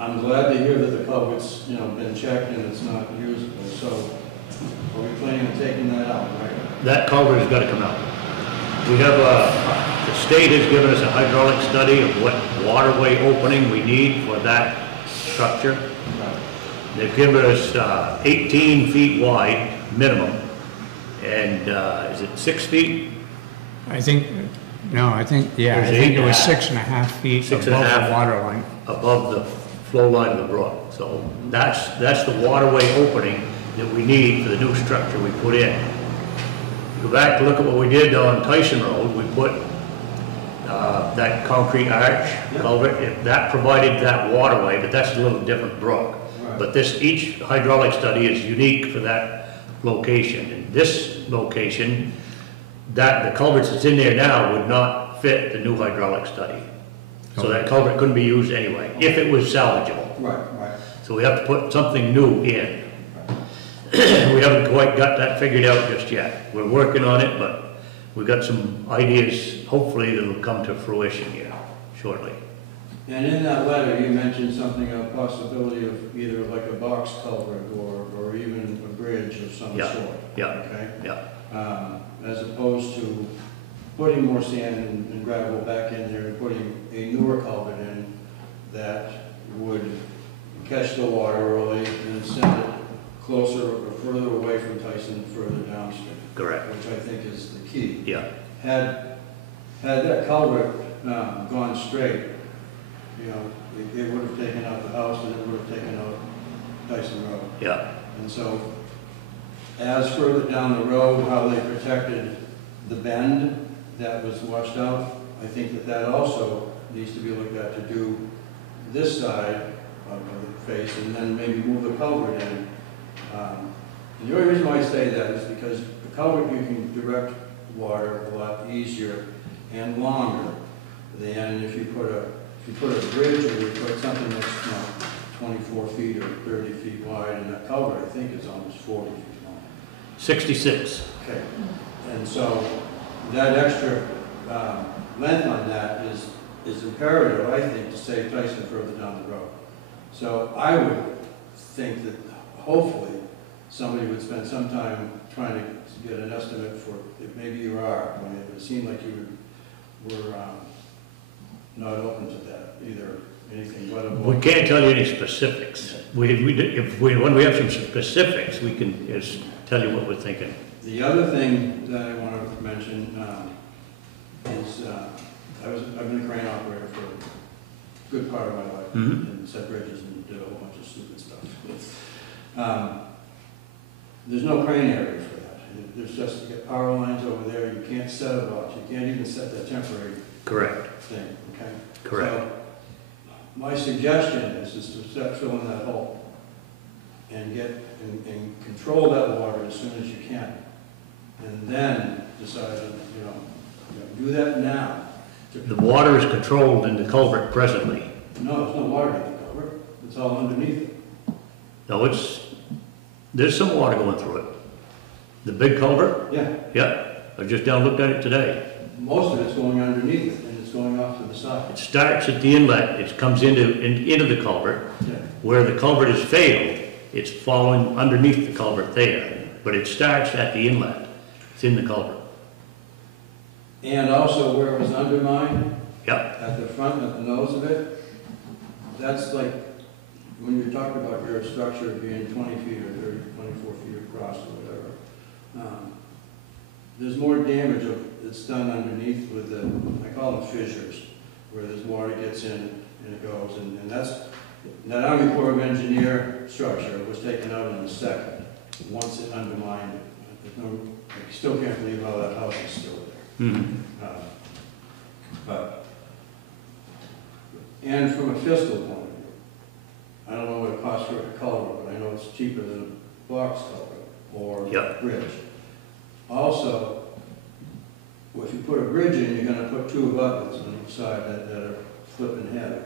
I'm glad to hear that the culvert's, been checked and it's not usable. So are we planning on taking that out, right? That culvert has got to come out. We have the state has given us a hydraulic study of what waterway opening we need for that structure. Right. They've given us 18 feet wide minimum, and is it 6 feet? I think, I think There's it was 8.5. 6.5 feet above 6.5 the water line. above the flow line of the brook. So that's the waterway opening that we need for the new structure we put in. Go back to look at what we did on Tyson Road. We put that concrete arch culvert. That provided that waterway, but that's a little different brook. Right. But each hydraulic study is unique for that location. In this location, the culverts that's in there now would not fit the new hydraulic study. So that culvert couldn't be used anyway, if it was salvageable. Right. So we have to put something new in. We haven't quite got that figured out just yet. We're working on it, but we've got some ideas, hopefully, that'll come to fruition here shortly. And in that letter, you mentioned something, a possibility of either like a box culvert or even a bridge of some Yeah, sort. yeah, Okay? yeah. As opposed to putting more sand and gravel back in there and putting a newer culvert in that would catch the water early and send it closer or further away from Tyson, further downstream. Correct. Which I think is the key. Yeah, Had that culvert gone straight, it would have taken out the house and it would have taken out Dyson Road. yeah, And so, as further down the road, how they protected the bend that was washed out, I think that also needs to be looked at to do this side of the face and then maybe move the culvert in. And the only reason why I say that is because the culvert you can direct water a lot easier and longer than if you put a bridge or you put something that's 24 feet or 30 feet wide, and that culvert I think is almost 40 feet long. 66. Okay, and so that extra length on that is imperative, I think, to save Tyson further down the road. So I would think that hopefully somebody would spend some time trying to get an estimate for, if maybe you are, but it seemed like you were not open to that, either anything but a... We can't tell you any specifics. When we have some specifics, we can just tell you what we're thinking. The other thing that I want to mention is I've been a crane operator for a good part of my life, and set bridges and did a whole bunch of stupid stuff. There's no crane area for that. There's just, you get power lines over there, you can't set it up, you can't even set that temporary thing, okay? Correct. So, my suggestion is to start filling that hole and and control that water as soon as you can. And then decide, do that now. The water is controlled in the culvert presently. No, there's no water in the culvert. It's all underneath it. No, there's some water going through it. The big culvert? Yeah, Yeah, I just down looked at it today. most of it's going underneath it, and it's going off to the side. It starts at the inlet, it comes into the culvert. Yeah. Where the culvert has failed, it's following underneath the culvert there, but it starts at the inlet. It's in the culvert. And also where it was undermined, Yep, at the front, at the nose of it, that's like, when you talked about your structure being 20 feet or 30, 24 feet across or whatever, there's more damage that's done underneath with the, I call them fissures, where there's water gets in and it goes, and that Army Corps of Engineer structure was taken out in a second, once it undermined it. I still can't believe how that house is still there. mhm, And from a fiscal point of view, I don't know what it costs for a culvert, but I know it's cheaper than a box culvert or Yep. a bridge. Also, if you put a bridge in, you're gonna put two abutments on each side that are flipping heavy.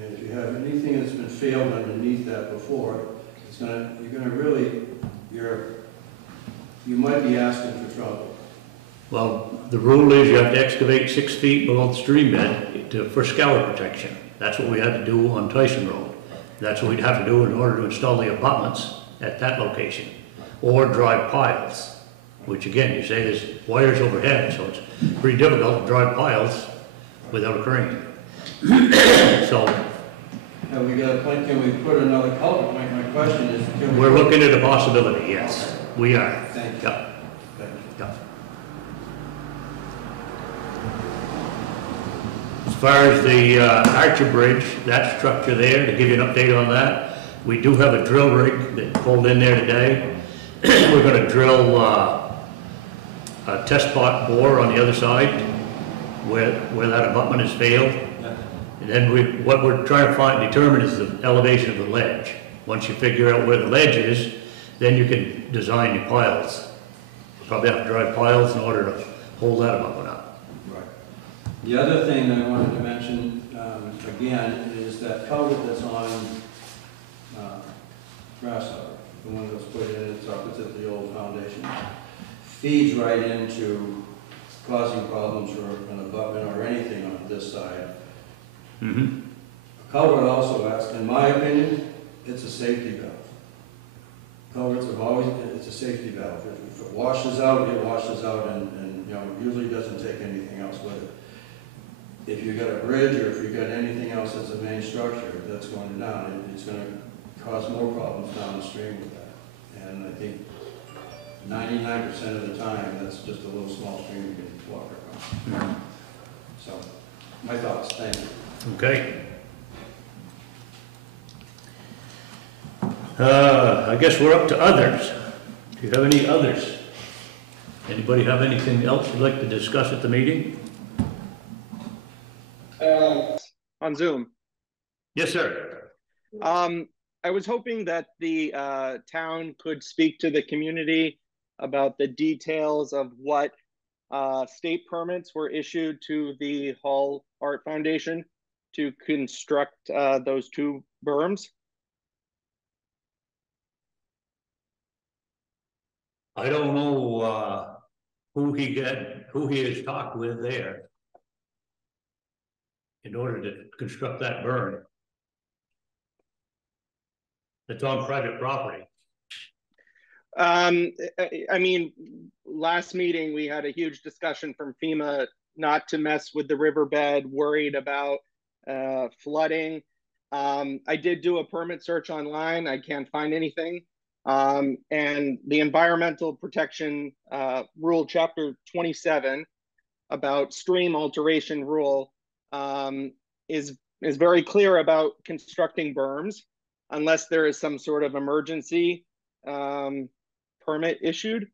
And if you have anything that's been failed underneath that before, you're gonna really, you might be asking for trouble. well, the rule is you have to excavate 6 feet below the stream bed for scour protection. That's what we had to do on Tyson Road. That's what we'd have to do in order to install the abutments at that location. Or drive piles, which again, you say there's wires overhead, so it's pretty difficult to drive piles without a crane. So Have we got a plan, can we put another culvert? My question is, can we? we're looking at a possibility, yes, we are. Thank you. Yep, Thank you. yep. As far as the Archer Bridge, that structure there, to give you an update on that, we do have a drill rig that pulled in there today. We're gonna drill a test pot bore on the other side where that abutment has failed. And then what we're trying to determine is the elevation of the ledge. Once you figure out where the ledge is, then you can design your piles. You'll probably have to drive piles in order to hold that abutment up. Right. The other thing that I wanted to mention, again, is that culvert that's on Grasshopper, the one that was put in, it's opposite the old foundation, feeds right into causing problems for an abutment or anything on this side. Mm-hmm. A culvert also has, in my opinion, it's a safety valve. Culverts have always, it's a safety valve. If it washes out, it washes out and usually doesn't take anything else with it. If you've got a bridge or if you've got anything else that's a main structure that's going down, it's going to cause more problems downstream with that. And I think 99% of the time, that's just a little small stream you can walk across. Mm-hmm. So, my thoughts, thank you. Okay. I guess we're up to others. Do you have any others? Anybody have anything else you'd like to discuss at the meeting? On Zoom. Yes, sir. I was hoping that the town could speak to the community about the details of what state permits were issued to the Hall Art Foundation to construct those two berms. I don't know who he has talked with there in order to construct that berm. It's on private property. I mean, last meeting we had a huge discussion from FEMA not to mess with the riverbed, worried about flooding. I did do a permit search online. I can't find anything. And the Environmental Protection Rule, Chapter 27, about stream alteration rule, is very clear about constructing berms unless there is some sort of emergency permit issued.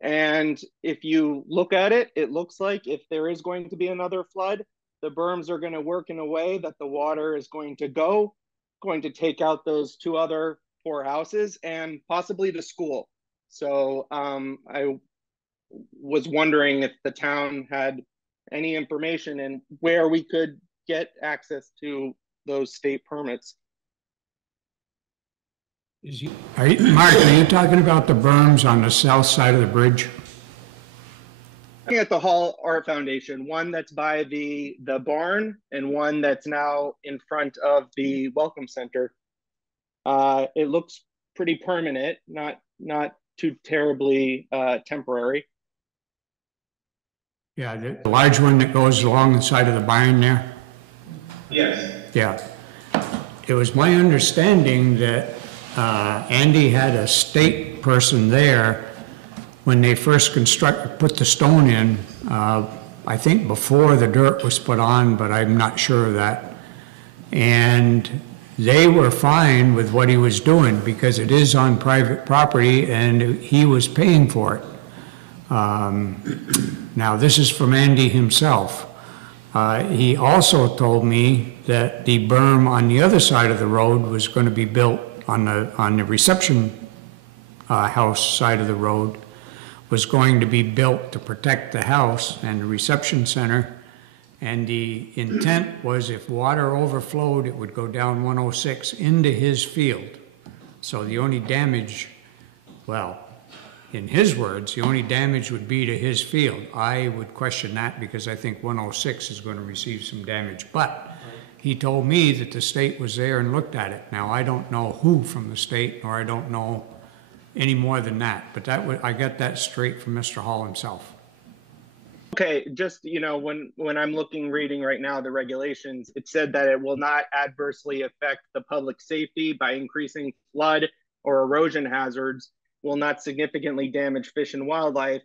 And if you look at it, it looks like if there is going to be another flood, the berms are going to work in a way that the water is going to take out those two other poor houses and possibly the school. So I was wondering if the town had any information and where we could get access to those state permits. Mark, are you talking about the berms on the south side of the bridge? Looking at the Hall Art Foundation, one that's by the barn and one that's now in front of the Welcome Center. It looks pretty permanent, not too terribly temporary. Yeah, the large one that goes along the side of the barn there? Yes. Yeah. It was my understanding that Andy had a state person there when they first put the stone in, I think before the dirt was put on, but I'm not sure of that. And they were fine with what he was doing because it is on private property and he was paying for it. Now, this is from Andy himself. He also told me that the berm on the other side of the road was going to be built on the reception house side of the road, was going to be built to protect the house and the reception center. And the intent was if water overflowed, it would go down 106 into his field. So the only damage, well, in his words, the only damage would be to his field. I would question that because I think 106 is going to receive some damage. But he told me that the state was there and looked at it. Now, I don't know who from the state, or I don't know any more than that. But I got that straight from Mr. Hall himself. Okay, just, when I'm reading right now the regulations, it said that it will not adversely affect the public safety by increasing flood or erosion hazards, will not significantly damage fish and wildlife,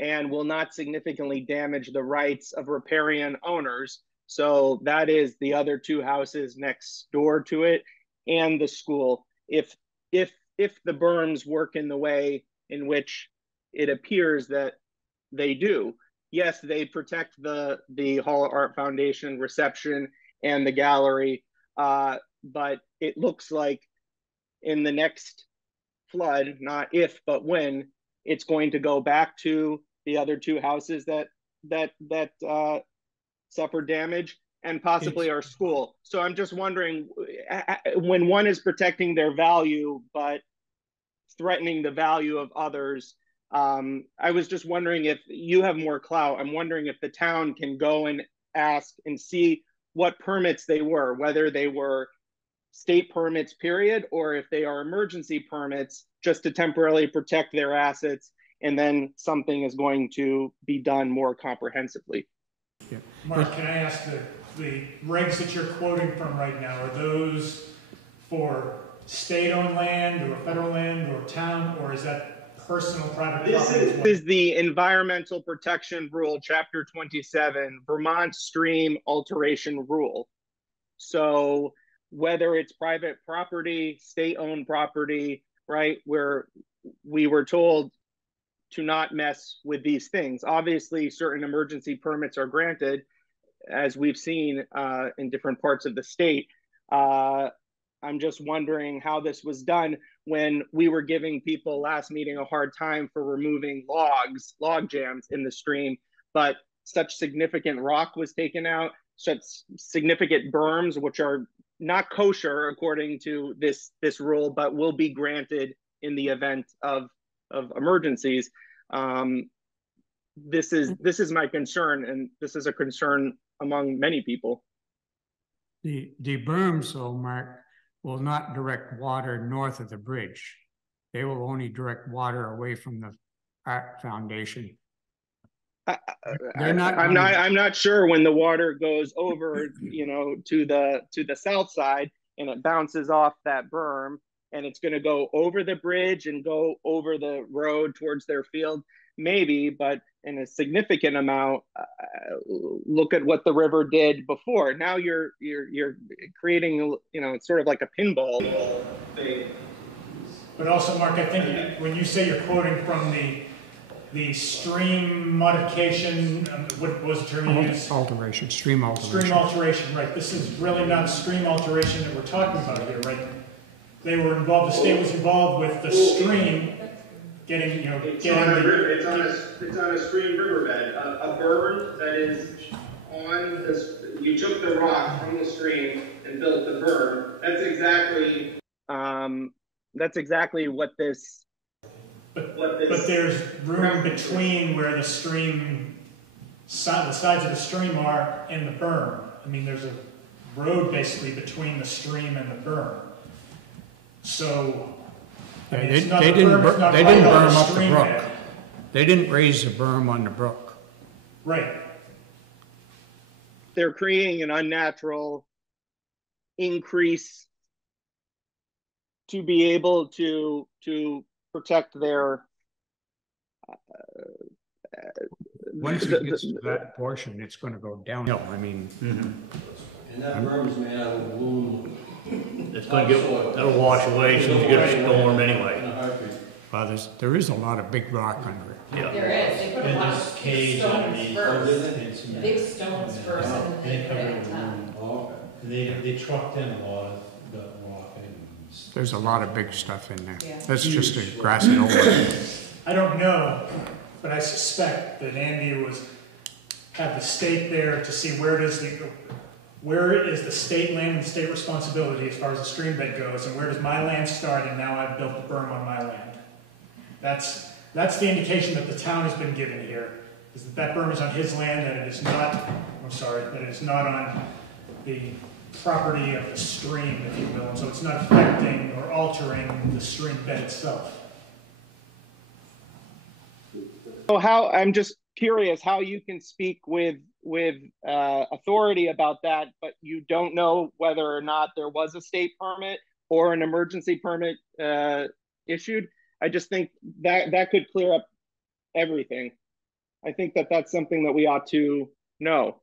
and will not significantly damage the rights of riparian owners. So that is the other two houses next door to it and the school. If the berms work in the way in which it appears that they do, yes, they protect the Hall Art Foundation reception and the gallery, but it looks like in the next flood, not if, but when, it's going to go back to the other two houses that suffered damage and possibly our school. So I'm just wondering, when one is protecting their value but threatening the value of others, I was just wondering if you have more clout. I'm wondering if the town can go and ask and see what permits they were, whether they were state permits, period, or if they are emergency permits just to temporarily protect their assets, and then something is going to be done more comprehensively. Yeah. Mark, can I ask the regs that you're quoting from right now, are those for state-owned land or federal land or town, or is that personal private property? This is the Environmental Protection Rule, Chapter 27, Vermont Stream Alteration Rule. So whether it's private property, state-owned property, right, where we were told to not mess with these things. Obviously, certain emergency permits are granted, as we've seen in different parts of the state. I'm just wondering how this was done when we were giving people last meeting a hard time for removing log jams in the stream, but such significant rock was taken out, such significant berms, which are not kosher according to this rule, but will be granted in the event of emergencies. This is my concern, and this is a concern among many people. The berms, though, Mark, will not direct water north of the bridge. They will only direct water away from the Art Foundation. I'm not sure when the water goes over, to the south side and it bounces off that berm and it's going to go over the bridge and go over the road towards their field, maybe, but in a significant amount, look at what the river did before. Now you're creating, it's sort of like a pinball thing. But also, Mark, I think when you say you're quoting from the stream modification, what was the term you used? Alteration, stream alteration. Stream alteration, right. This is really not stream alteration that we're talking about here, right? They were involved, the state was involved with the stream getting, It's on a stream riverbed, a berm that is on this, you took the rock from the stream and built the berm. That's exactly what this. But there's room between where the stream, the sides of the stream are and the berm. I mean, there's a road basically between the stream and the berm. So, I mean, They didn't berm up the brook. They didn't raise the berm on the brook. Right. They're creating an unnatural increase to be able to protect their. Once it gets to that portion, it's going to go downhill. I mean, And that berm is made out of aluminum. It's gonna that'll wash away as soon as you get a storm anyway. In a heartbeat. well, there is a lot of big rock under it. Yeah. There is, they put a lot of cage stones underneath. first, big stones first, and then they put it on top. Oh, okay. They trucked in a lot of the rock and. There's a lot of big stuff in there. Yeah. That's just a grassy knoll. I don't know, but I suspect that Andy had the state there to see where is the state land and state responsibility as far as the stream bed goes, and where does my land start, and now I've built the berm on my land. That's the indication that the town has been given here, is that berm is on his land, that it is not, that it is not on the property of the stream, if you will, and so it's not affecting or altering the stream bed itself. So I'm just curious how you can speak with authority about that, but you don't know whether or not there was a state permit or an emergency permit issued. I just think that could clear up everything. I think that's something that we ought to know.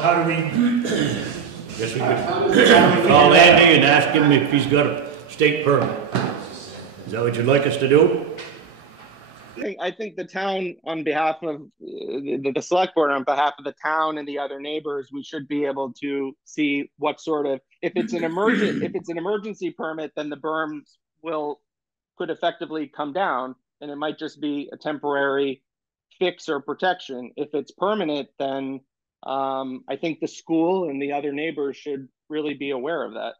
How do we? Guess we could call Andy and ask him if he's got a state permit. Is that what you'd like us to do? I think the town, on behalf of the select board, on behalf of the town and the other neighbors, we should be able to see what sort of, if it's an emergency permit, then the berms could effectively come down, and it might just be a temporary fix or protection. If it's permanent, then I think the school and the other neighbors should really be aware of that.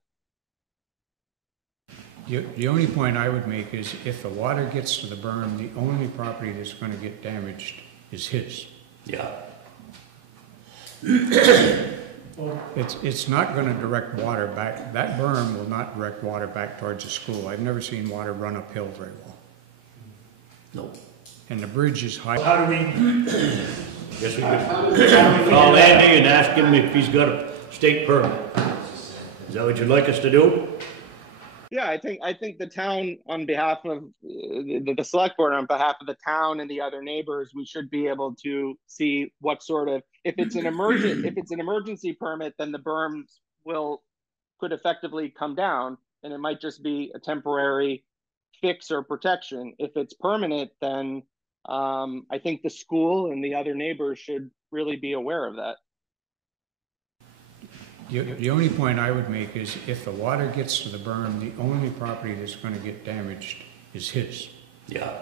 The only point I would make is if the water gets to the berm, the only property that's going to get damaged is his. Yeah. It's not going to direct water back. That berm will not direct water back towards the school. I've never seen water run uphill very well. No. And the bridge is high. How do we? Guess we could call Andy and ask him if he's got a state permit. Is that what you'd like us to do? Yeah, I think the town, on behalf of the select board, on behalf of the town and the other neighbors, we should be able to see what sort of, if it's an emergency permit, then the berms could effectively come down, and it might just be a temporary fix or protection. If it's permanent, then I think the school and the other neighbors should really be aware of that. The only point I would make is if the water gets to the berm, the only property that's going to get damaged is his. Yeah.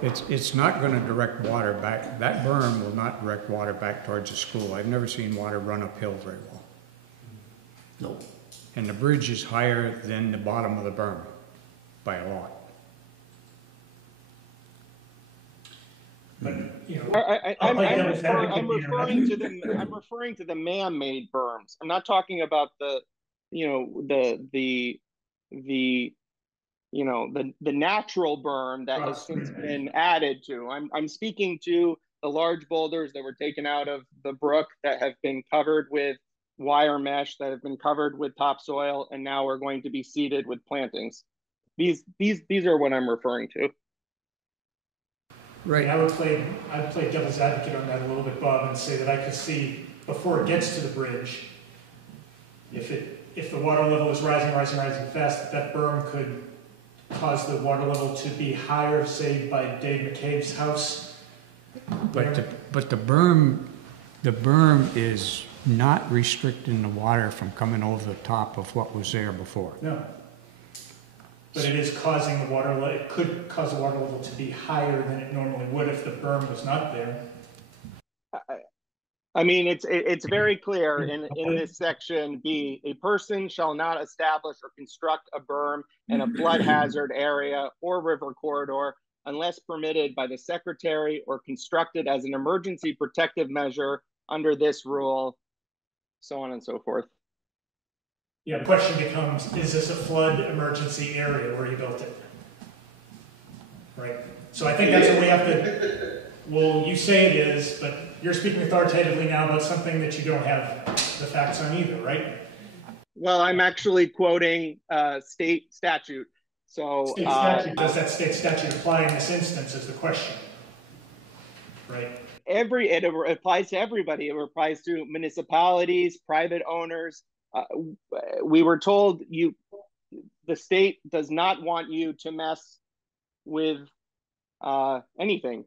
It's not going to direct water back. That berm will not direct water back towards the school. I've never seen water run uphill very well. No. And the bridge is higher than the bottom of the berm by a lot. But, you know, I'm referring to the man-made berms. I'm not talking about the natural berm that has since been added to. I'm speaking to the large boulders that were taken out of the brook that have been covered with wire mesh, that have been covered with topsoil, and now are going to be seeded with plantings. These are what I'm referring to. Right. I would play devil's advocate on that a little bit, Bob, and say that I could see before it gets to the bridge, if the water level is rising fast, that berm could cause the water level to be higher, say by Dave McCabe's house. But the berm is not restricting the water from coming over the top of what was there before. No. But it is causing it could cause the water level to be higher than it normally would if the berm was not there. I mean, it's very clear in this section B, a person shall not establish or construct a berm in a flood hazard area or river corridor unless permitted by the secretary or constructed as an emergency protective measure under this rule, so on and so forth. Yeah, the question becomes, is this a flood emergency area where you built it? Right. So I think that's what we have to, well, you say it is, but you're speaking authoritatively now about something that you don't have the facts on either, right? Well, I'm actually quoting state statute. So state statute, does that state statute apply in this instance is the question, right? It applies to everybody. It applies to municipalities, private owners. We were told the state does not want you to mess with anything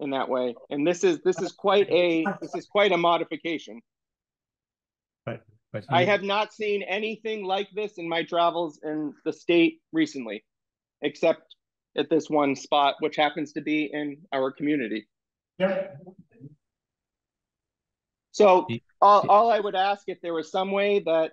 in that way, and this is quite a modification. But I have not seen anything like this in my travels in the state recently, except at this one spot, which happens to be in our community. Yep. So all I would ask, if there was some way that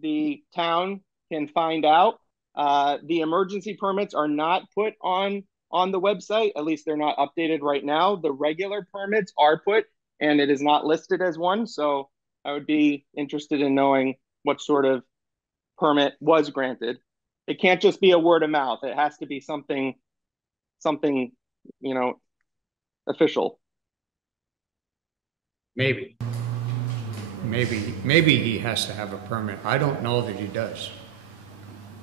the town can find out, the emergency permits are not put on the website. At least they're not updated right now. The regular permits are put, and it is not listed as one. So I would be interested in knowing what sort of permit was granted. It can't just be a word of mouth. It has to be something, official. Maybe he has to have a permit. I don't know that he does,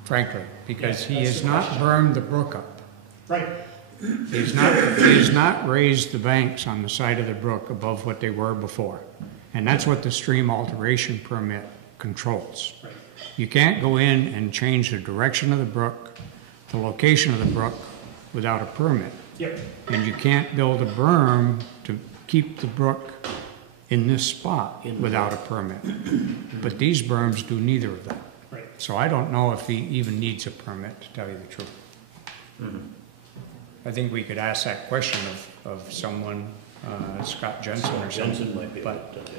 frankly, because he has not bermed the brook up. Right. He has not raised the banks on the side of the brook above what they were before. And that's what the stream alteration permit controls. Right. You can't go in and change the direction of the brook, the location of the brook, without a permit. Yep. And you can't build a berm to keep the brook in this spot without a permit. But these berms do neither of that. Right. So I don't know if he even needs a permit, to tell you the truth. Mm-hmm. I think we could ask that question of someone, Scott Jensen or something. Jensen might be able But to,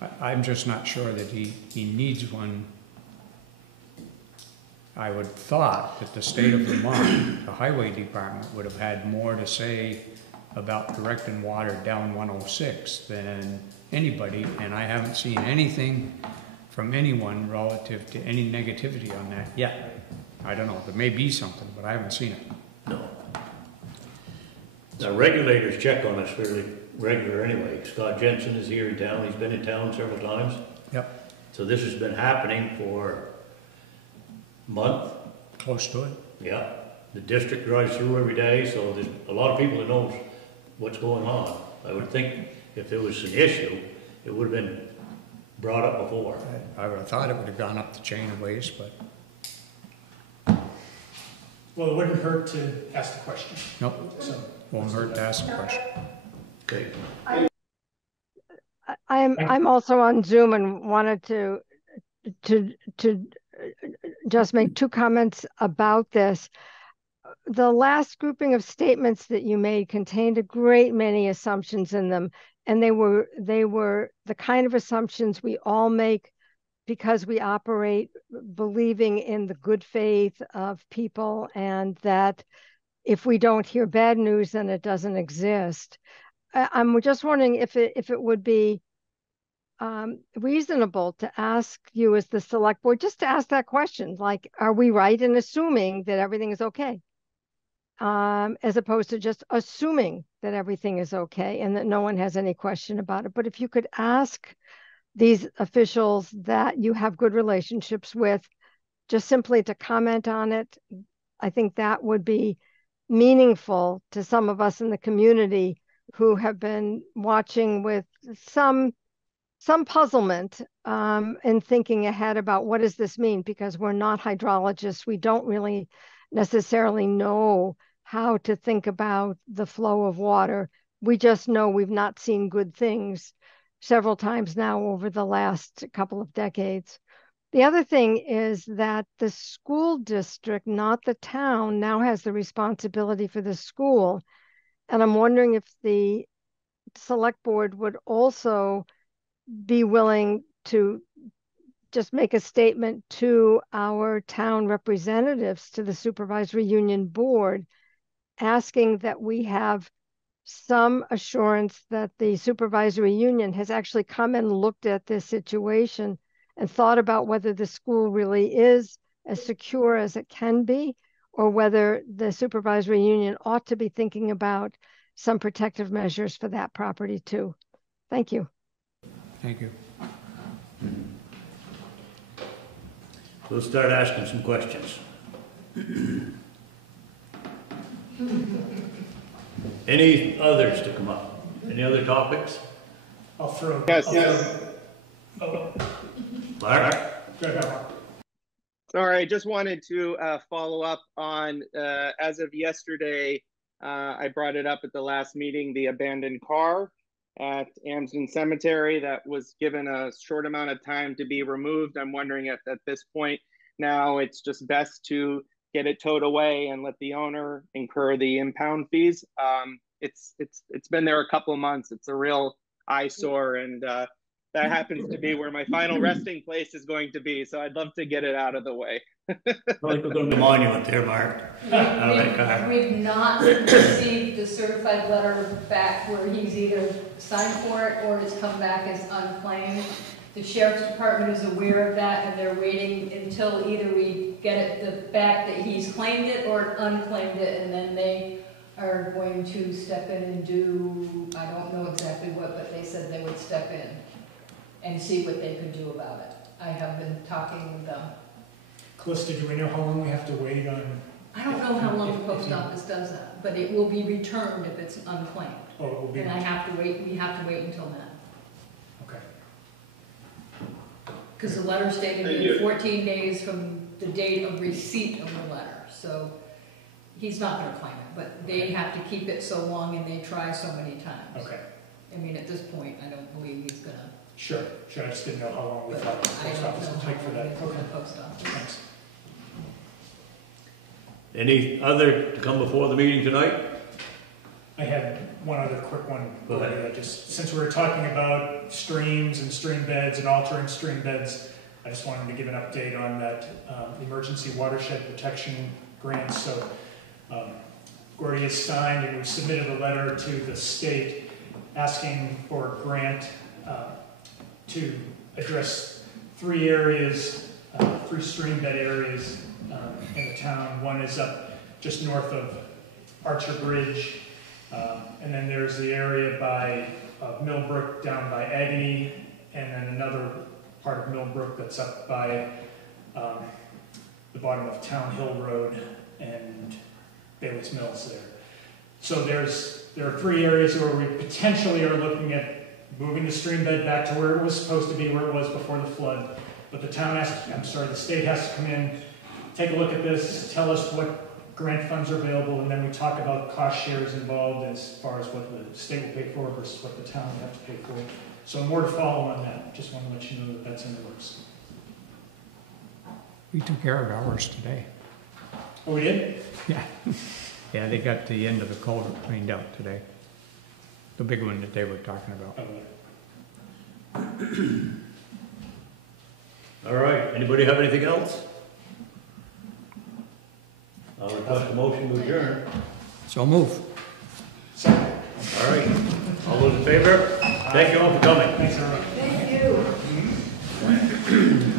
yeah. I'm just not sure that he needs one. I would thought that the state of Vermont, the highway department, would have had more to say about directing water down 106 than anybody, and I haven't seen anything from anyone relative to any negativity on that yet. I don't know, there may be something, but I haven't seen it. No. Now, regulators check on us fairly regular anyway. Scott Jensen is here in town. He's been in town several times. Yep. So this has been happening for a month. Close to it. Yeah. The district drives through every day, so there's a lot of people that knows what's going on. I would think if there was an issue, it would have been brought up before. I would have thought it would have gone up the chain of ways, but Well, it wouldn't hurt to ask the question. nope. So, Won't hurt to ask the question. Okay. I'm also on Zoom and wanted to just make two comments about this. The last grouping of statements that you made contained a great many assumptions in them, and they were the kind of assumptions we all make because we operate believing in the good faith of people, and that if we don't hear bad news, then it doesn't exist. I'm just wondering if it would be reasonable to ask you as the select board, just to ask that question, like, are we right in assuming that everything is okay? As opposed to just assuming that everything is okay and that no one has any question about it. But if you could ask these officials that you have good relationships with, just simply to comment on it, I think that would be meaningful to some of us in the community who have been watching with some puzzlement and thinking ahead about what does this mean, because we're not hydrologists. We don't really necessarily know how to think about the flow of water. We just know we've not seen good things several times now over the last couple of decades. The other thing is that the school district, not the town, now has the responsibility for the school. And I'm wondering if the select board would also be willing to just make a statement to our town representatives, to the supervisory union board, asking that we have some assurance that the supervisory union has actually come and looked at this situation and thought about whether the school really is as secure as it can be, or whether the supervisory union ought to be thinking about some protective measures for that property too. Thank you. Thank you. We'll start asking some questions. Any others to come up? Any other topics? I'll throw. Yes. Mark? All right, just wanted to follow up on, as of yesterday, I brought it up at the last meeting, the abandoned car at Amsden Cemetery that was given a short amount of time to be removed. I'm wondering if at this point now it's just best to get it towed away and let the owner incur the impound fees. It's been there a couple of months. It's a real eyesore, and that happens to be where my final resting place is going to be. So I'd love to get it out of the way. Like we're going to be a monument there, Mark. We've not received the certified letter back where he's either signed for it or it's come back as unclaimed. The sheriff's department is aware of that, and they're waiting until either we get it back that he's claimed it or unclaimed it, and then they are going to step in and do, I don't know exactly what, but they said they would step in and see what they could do about it. I have been talking with them. Calista, do we know how long we have to wait on? I don't know how long the post office does that, but it will be returned if it's unclaimed. Oh, it will be. And we have to wait until then. Okay. Because the letter stated 14 days from the date of receipt of the letter. So he's not going to claim it, but they have to keep it so long and they try so many times. Okay. I mean, at this point, I don't believe he's going to. Sure. I just didn't know how long we thought the post office would take for that. Okay. The post office. Thanks. Any other to come before the meeting tonight? I had one other quick one. Go ahead. Just since we were talking about streams and stream beds and altering stream beds, I just wanted to give an update on that emergency watershed protection grant. So Gordy has signed, and we've submitted a letter to the state asking for a grant to address three areas, three stream bed areas in the town. One is up just north of Archer Bridge, and then there's the area by Millbrook down by Agony, and then another part of Millbrook that's up by the bottom of Town Hill Road and Bailey's Mills there. So there are three areas where we potentially are looking at moving the stream bed back to where it was supposed to be, where it was before the flood. But the state has to come in, take a look at this, tell us what grant funds are available, and then we talk about cost shares involved as far as what the state will pay for versus what the town would have to pay for. So more to follow on that. Just want to let you know that that's in the works. We took care of ours today. Oh, we did? Yeah. Yeah, they got the end of the culvert cleaned out today. The big one that they were talking about. All right, anybody have anything else? I'll request a motion to adjourn. So move. All right, all those in favor? Thank you all for coming. Thanks, everyone. Thank you.